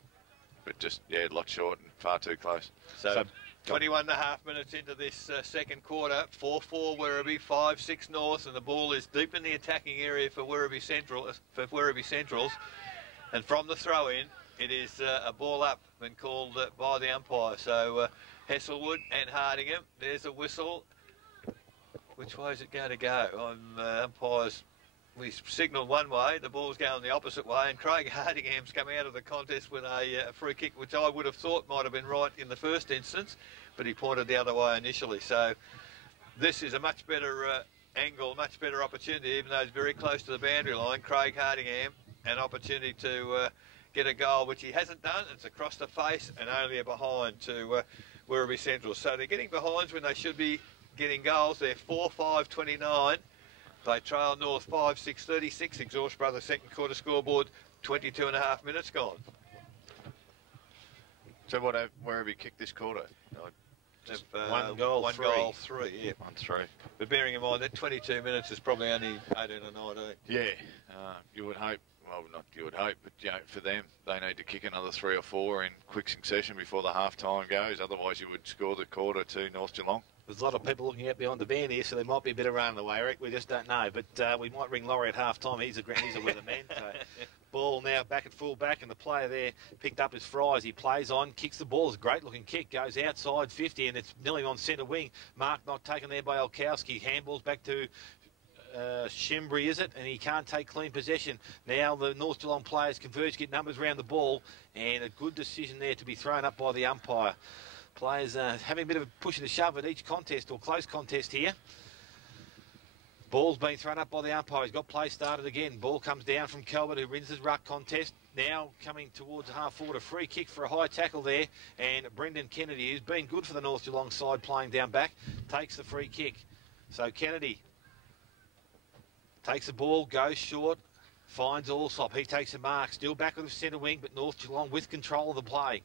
But just, yeah, a lot short and far too close. So 21 and a half minutes into this second quarter, 4-4 Werribee, 5-6 North, and the ball is deep in the attacking area for Werribee Centrals. And from the throw-in, it is a ball up, been called by the umpire. So Hesselwood and Hardingham, there's a whistle. Which way is it going to go? Umpires, we signalled one way, the ball's going the opposite way, and Craig Hardingham's come out of the contest with a free kick, which I would have thought might have been right in the first instance, but he pointed the other way initially. So this is a much better angle, much better opportunity, even though it's very close to the boundary line. Craig Hardingham, an opportunity to get a goal, which he hasn't done. It's across the face and only a behind to Werribee Central. So they're getting behinds when they should be getting goals. They're 4-5-29 They trail North 5-6-36. Exhaust Brothers second quarter scoreboard, 22.5 minutes gone. So what have Werribee kicked this quarter? One goal, three, yeah. 1-3. But bearing in mind that 22 minutes is probably only 18 or 19. Yeah, you would hope. Well, not you would hope, but you know, for them, they need to kick another 3 or 4 in quick succession before the half-time goes. Otherwise, you would score the quarter to North Geelong. There's a lot of people looking out behind the van here, so there might be a bit of run away, Eric. We just don't know. But we might ring Laurie at half-time. He's a weatherman. So ball now back at full back, and the player there picked up his fries. He plays on, kicks the ball. It's a great-looking kick. Goes outside 50, and it's nearly on centre wing. Mark not taken there by Olkowski. Handballs back to Shimbri, is it? And he can't take clean possession. Now the North Geelong players converge, get numbers around the ball, and a good decision there to be thrown up by the umpire. Players having a bit of a push and a shove at each contest, or close contest here. Ball's been thrown up by the umpire. He's got play started again. Ball comes down from Calvert, who wins his ruck contest. Now coming towards half forward, a free kick for a high tackle there. And Brendan Kennedy, who's been good for the North Geelong side playing down back, takes the free kick. So Kennedy takes the ball, goes short, finds Allsop. He takes a mark, still back with the centre wing, but North Geelong with control of the play.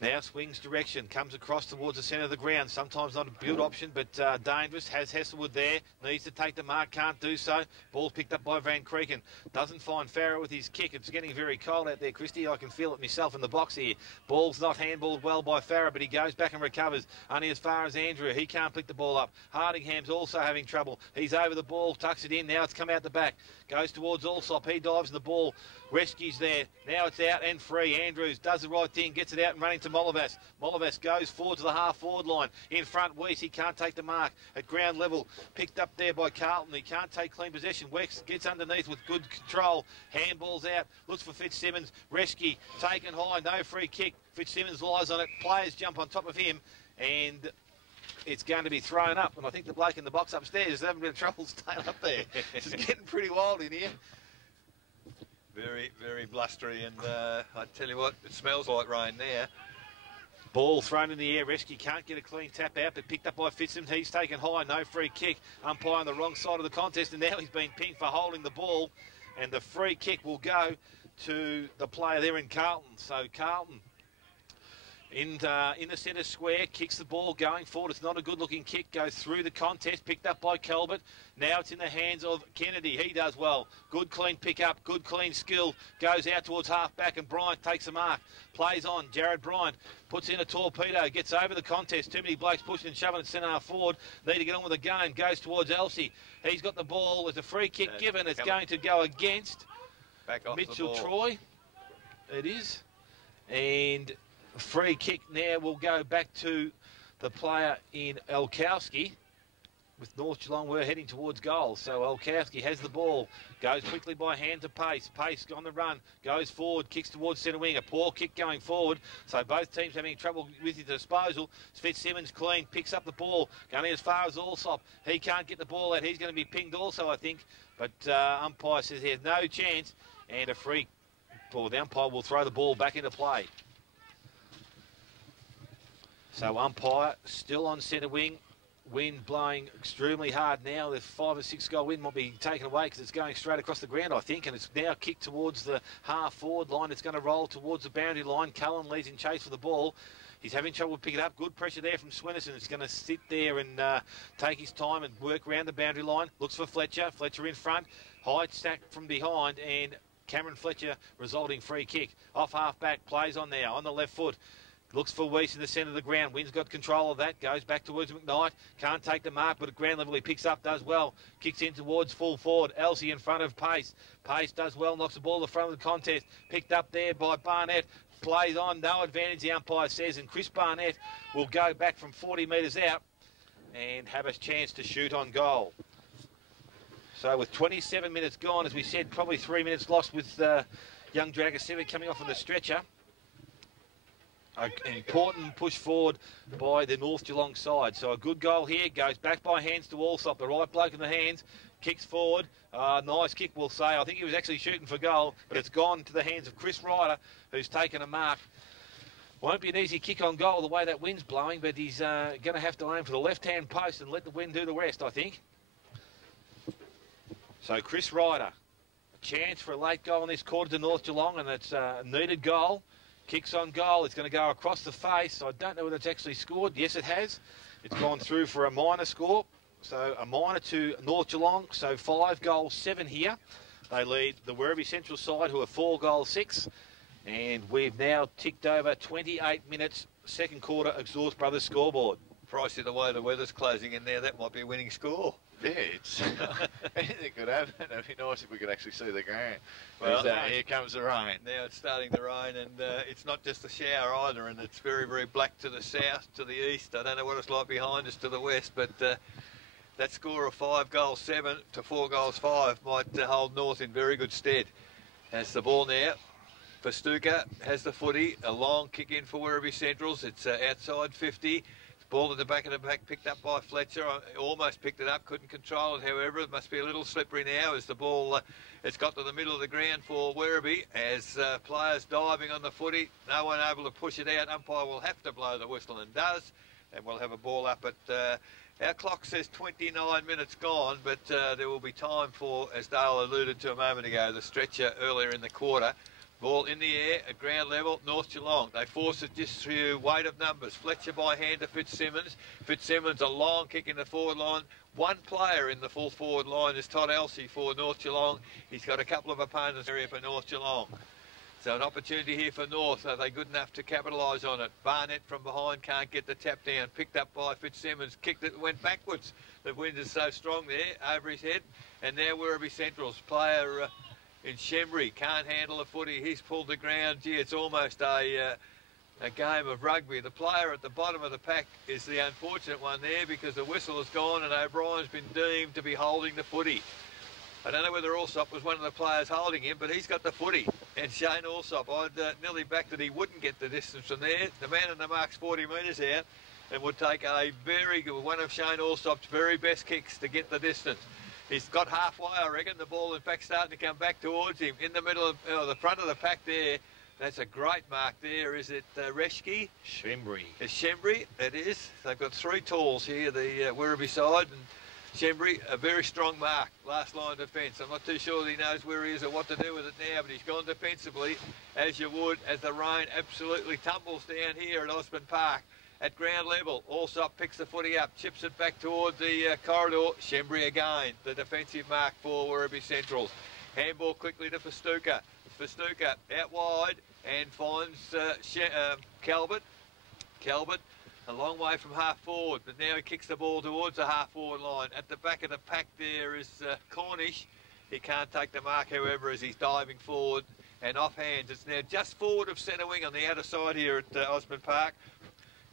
Now swings direction, comes across towards the centre of the ground. Sometimes not a good option, but dangerous. Has Hesselwood there, needs to take the mark, can't do so. Ball picked up by Van Creeken. Doesn't find Farah with his kick. It's getting very cold out there, Christy. I can feel it myself in the box here. Ball's not handballed well by Farah, but he goes back and recovers. Only as far as Andrew. He can't pick the ball up. Hardingham's also having trouble. He's over the ball, tucks it in. Now it's come out the back. Goes towards Allsop. He dives the ball. Rescues there. Now it's out and free. Andrews does the right thing, gets it out and running to Molovas. Molovas goes forward to the half-forward line. In front, Weiss, he can't take the mark. At ground level, picked up there by Carlton. He can't take clean possession. Wex gets underneath with good control. Handballs out. Looks for Fitzsimmons. Rescue taken high. No free kick. Fitzsimmons lies on it. Players jump on top of him. And it's going to be thrown up. And I think the bloke in the box upstairs is having a bit of trouble staying up there. It's getting pretty wild in here. Very, very blustery, and I tell you what, it smells like rain there. Ball thrown in the air. Rescue can't get a clean tap out, but picked up by Fitzsimmons. He's taken high. No free kick. Umpire on the wrong side of the contest, and now he's been pinged for holding the ball. And the free kick will go to the player there in Carlton. So Carlton in the centre square, kicks the ball going forward. It's not a good-looking kick. Goes through the contest, picked up by Calvert. Now it's in the hands of Kennedy. He does well. Good clean pick-up, good clean skill. Goes out towards half-back, and Bryant takes a mark. Plays on. Jared Bryant puts in a torpedo, gets over the contest. Too many blokes pushing and shoving at centre-half forward. Need to get on with the game. Goes towards Elsie. He's got the ball. There's a free kick given. It's going to go against Mitchell Troy. It is. And free kick now will go back to the player in Olkowski. With North Geelong, we're heading towards goal. So Olkowski has the ball, goes quickly by hand to Pace. Pace on the run, goes forward, kicks towards centre wing. A poor kick going forward. So both teams having trouble with his disposal. Fitzsimmons clean, picks up the ball, going as far as Allsop. He can't get the ball out. He's going to be pinged also, I think. But umpire says he has no chance. And a free ball. The umpire will throw the ball back into play. So umpire still on centre wing. Wind blowing extremely hard now. The 5 or 6 goal wind might be taken away because it's going straight across the ground, I think, and it's now kicked towards the half-forward line. It's going to roll towards the boundary line. Cullen leads in chase for the ball. He's having trouble picking it up. Good pressure there from Swennerson. It's going to sit there and take his time and work around the boundary line. Looks for Fletcher. Fletcher in front. High stack from behind, and Cameron Fletcher resulting free kick. Off half-back, plays on there, on the left foot. Looks for Weiss in the centre of the ground. Wynn's got control of that. Goes back towards McKnight. Can't take the mark, but at ground level he picks up, does well. Kicks in towards full forward. Elsie in front of Pace. Pace does well, knocks the ball to the front of the contest. Picked up there by Barnett. Plays on, no advantage, the umpire says. And Chris Barnett will go back from 40 metres out and have a chance to shoot on goal. So with 27 minutes gone, as we said, probably 3 minutes lost with young Dragosevic coming off on the stretcher. An important push forward by the North Geelong side. So a good goal here. Goes back by hands to Allsop. The right bloke in the hands. Kicks forward. Nice kick, we'll say. I think he was actually shooting for goal, but it's gone to the hands of Chris Ryder, who's taken a mark. Won't be an easy kick on goal the way that wind's blowing, but he's going to have to aim for the left-hand post and let the wind do the rest, I think. So Chris Ryder, a chance for a late goal in this quarter to North Geelong, and it's a needed goal. Kicks on goal. It's going to go across the face. I don't know whether it's actually scored. Yes, it has. It's gone through for a minor score. So a minor to North Geelong. So 5 goals, 7 here. They lead the Werribee Central side, who are 4 goals, 6. And we've now ticked over 28 minutes, second quarter exhaust brothers scoreboard. Pricey, the way the weather's closing in there, that might be a winning score. Yeah, it's anything could happen. It'd be nice if we could actually see the ground. Well, here comes the rain. Now it's starting to rain, and it's not just a shower either, and it's very, very black to the south, to the east. I don't know what it's like behind us to the west, but that score of 5 goals, 7 to 4 goals, 5 might hold North in very good stead. Has the ball now. Festuca has the footy. A long kick in for Werribee Centrals. It's outside 50. Ball at the back of the pack, picked up by Fletcher. I almost picked it up, couldn't control it. However, it must be a little slippery now as the ball it's got to the middle of the ground for Werribee. As players diving on the footy, no one able to push it out. Umpire will have to blow the whistle and does. And we'll have a ball up at... our clock says 29 minutes gone, but there will be time for, as Dale alluded to a moment ago, the stretcher earlier in the quarter. Ball in the air at ground level, North Geelong. They force it just through weight of numbers. Fletcher by hand to Fitzsimmons. Fitzsimmons, a long kick in the forward line. One player in the full forward line is Todd Elsey for North Geelong. He's got a couple of opponents area for North Geelong. So an opportunity here for North. Are they good enough to capitalise on it? Barnett from behind can't get the tap down. Picked up by Fitzsimmons. Kicked it, went backwards. The wind is so strong there over his head. And now Werribee Central's player... in Shembry, can't handle the footy. He's pulled the ground. Gee, it's almost a game of rugby. The player at the bottom of the pack is the unfortunate one there because the whistle has gone and O'Brien's been deemed to be holding the footy. I don't know whether Allsop was one of the players holding him, but he's got the footy. And Shane Allsop, I'd nearly backed that he wouldn't get the distance from there. The man in the mark's 40 metres out and would take a very good, one of Shane Allsop's very best kicks to get the distance. He's got halfway, I reckon. The ball, in fact, starting to come back towards him. In the middle of the front of the pack there. That's a great mark there. Is it Reschke? Shembry. It's Shembry. It is. They've got 3 tools here, the Werribee side. And Shembry, a very strong mark. Last line defence. I'm not too sure that he knows where he is or what to do with it now, but he's gone defensively, as you would, as the rain absolutely tumbles down here at Osborne Park. At ground level, Allsop picks the footy up, chips it back toward the corridor. Shembry again, the defensive mark for Werribee Centrals. Handball quickly to Festuca. Festuca out wide and finds Calvert. Calvert a long way from half forward, but now he kicks the ball towards the half forward line. At the back of the pack there is Cornish. He can't take the mark, however, as he's diving forward and off hands. It's now just forward of centre wing on the outer side here at Osborne Park.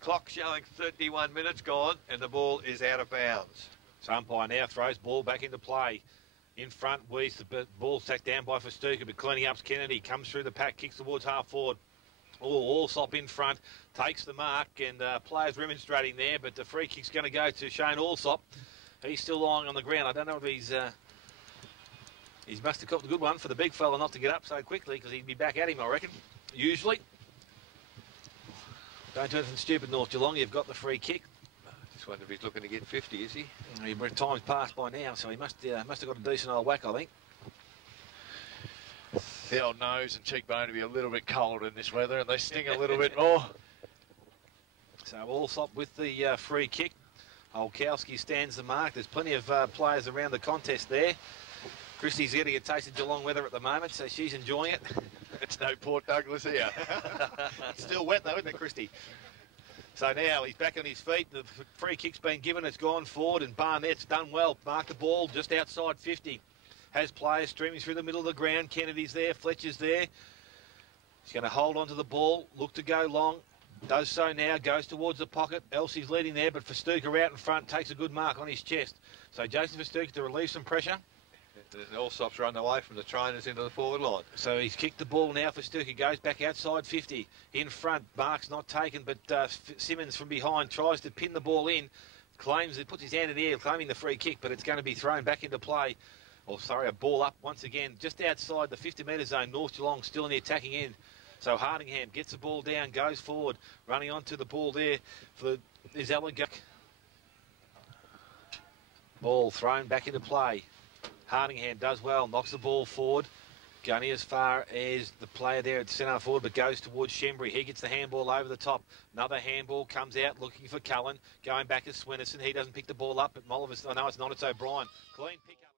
Clock showing 31 minutes gone and the ball is out of bounds. So umpire now throws ball back into play. In front, Weiss, the ball sacked down by Festuca, but cleaning up's Kennedy. Comes through the pack, kicks towards half forward. Allsop in front, takes the mark, and players remonstrating there, but the free kick's going to go to Shane Allsop. He's still lying on the ground. I don't know if he's must have caught a good one for the big fella not to get up so quickly, because he'd be back at him, I reckon, usually. Don't do anything stupid, North Geelong. You've got the free kick. Just wonder if he's looking to get 50, is he? Time's passed by now, so he must have got a decent old whack, I think. The old nose and cheekbone to be a little bit cold in this weather, and they sting a little bit more. So Allsop with the free kick. Olkowski stands the mark. There's plenty of players around the contest there. Christie's getting a taste of Geelong weather at the moment, so she's enjoying it. It's no Port Douglas here. It's still wet though, isn't it, Christie? So now he's back on his feet. The free kick's been given. It's gone forward, and Barnett's done well. Marked the ball just outside 50. Has players streaming through the middle of the ground. Kennedy's there. Fletcher's there. He's going to hold on to the ball. Look to go long. Does so now. Goes towards the pocket. Elsie's leading there, but Festuca out in front. Takes a good mark on his chest. So Jason Festuca to relieve some pressure. The Allsop's run away from the trainers into the forward line. So he's kicked the ball now. Festuca goes back outside 50. In front, Mark's not taken, but Simmons from behind tries to pin the ball in. Claims it, puts his hand in the air, claiming the free kick, but it's going to be thrown back into play. Or sorry, a ball up once again, just outside the 50-metre zone. North Geelong still in the attacking end. So Hardingham gets the ball down, goes forward, running onto the ball there for is Allegany. Ball thrown back into play. Hardingham does well, knocks the ball forward. Gunny as far as the player there at centre forward, but goes towards Shembry. He gets the handball over the top. Another handball comes out looking for Cullen. Going back to Swinnerson. He doesn't pick the ball up, but Mollivis, I know it's not, it's O'Brien. Clean pick up.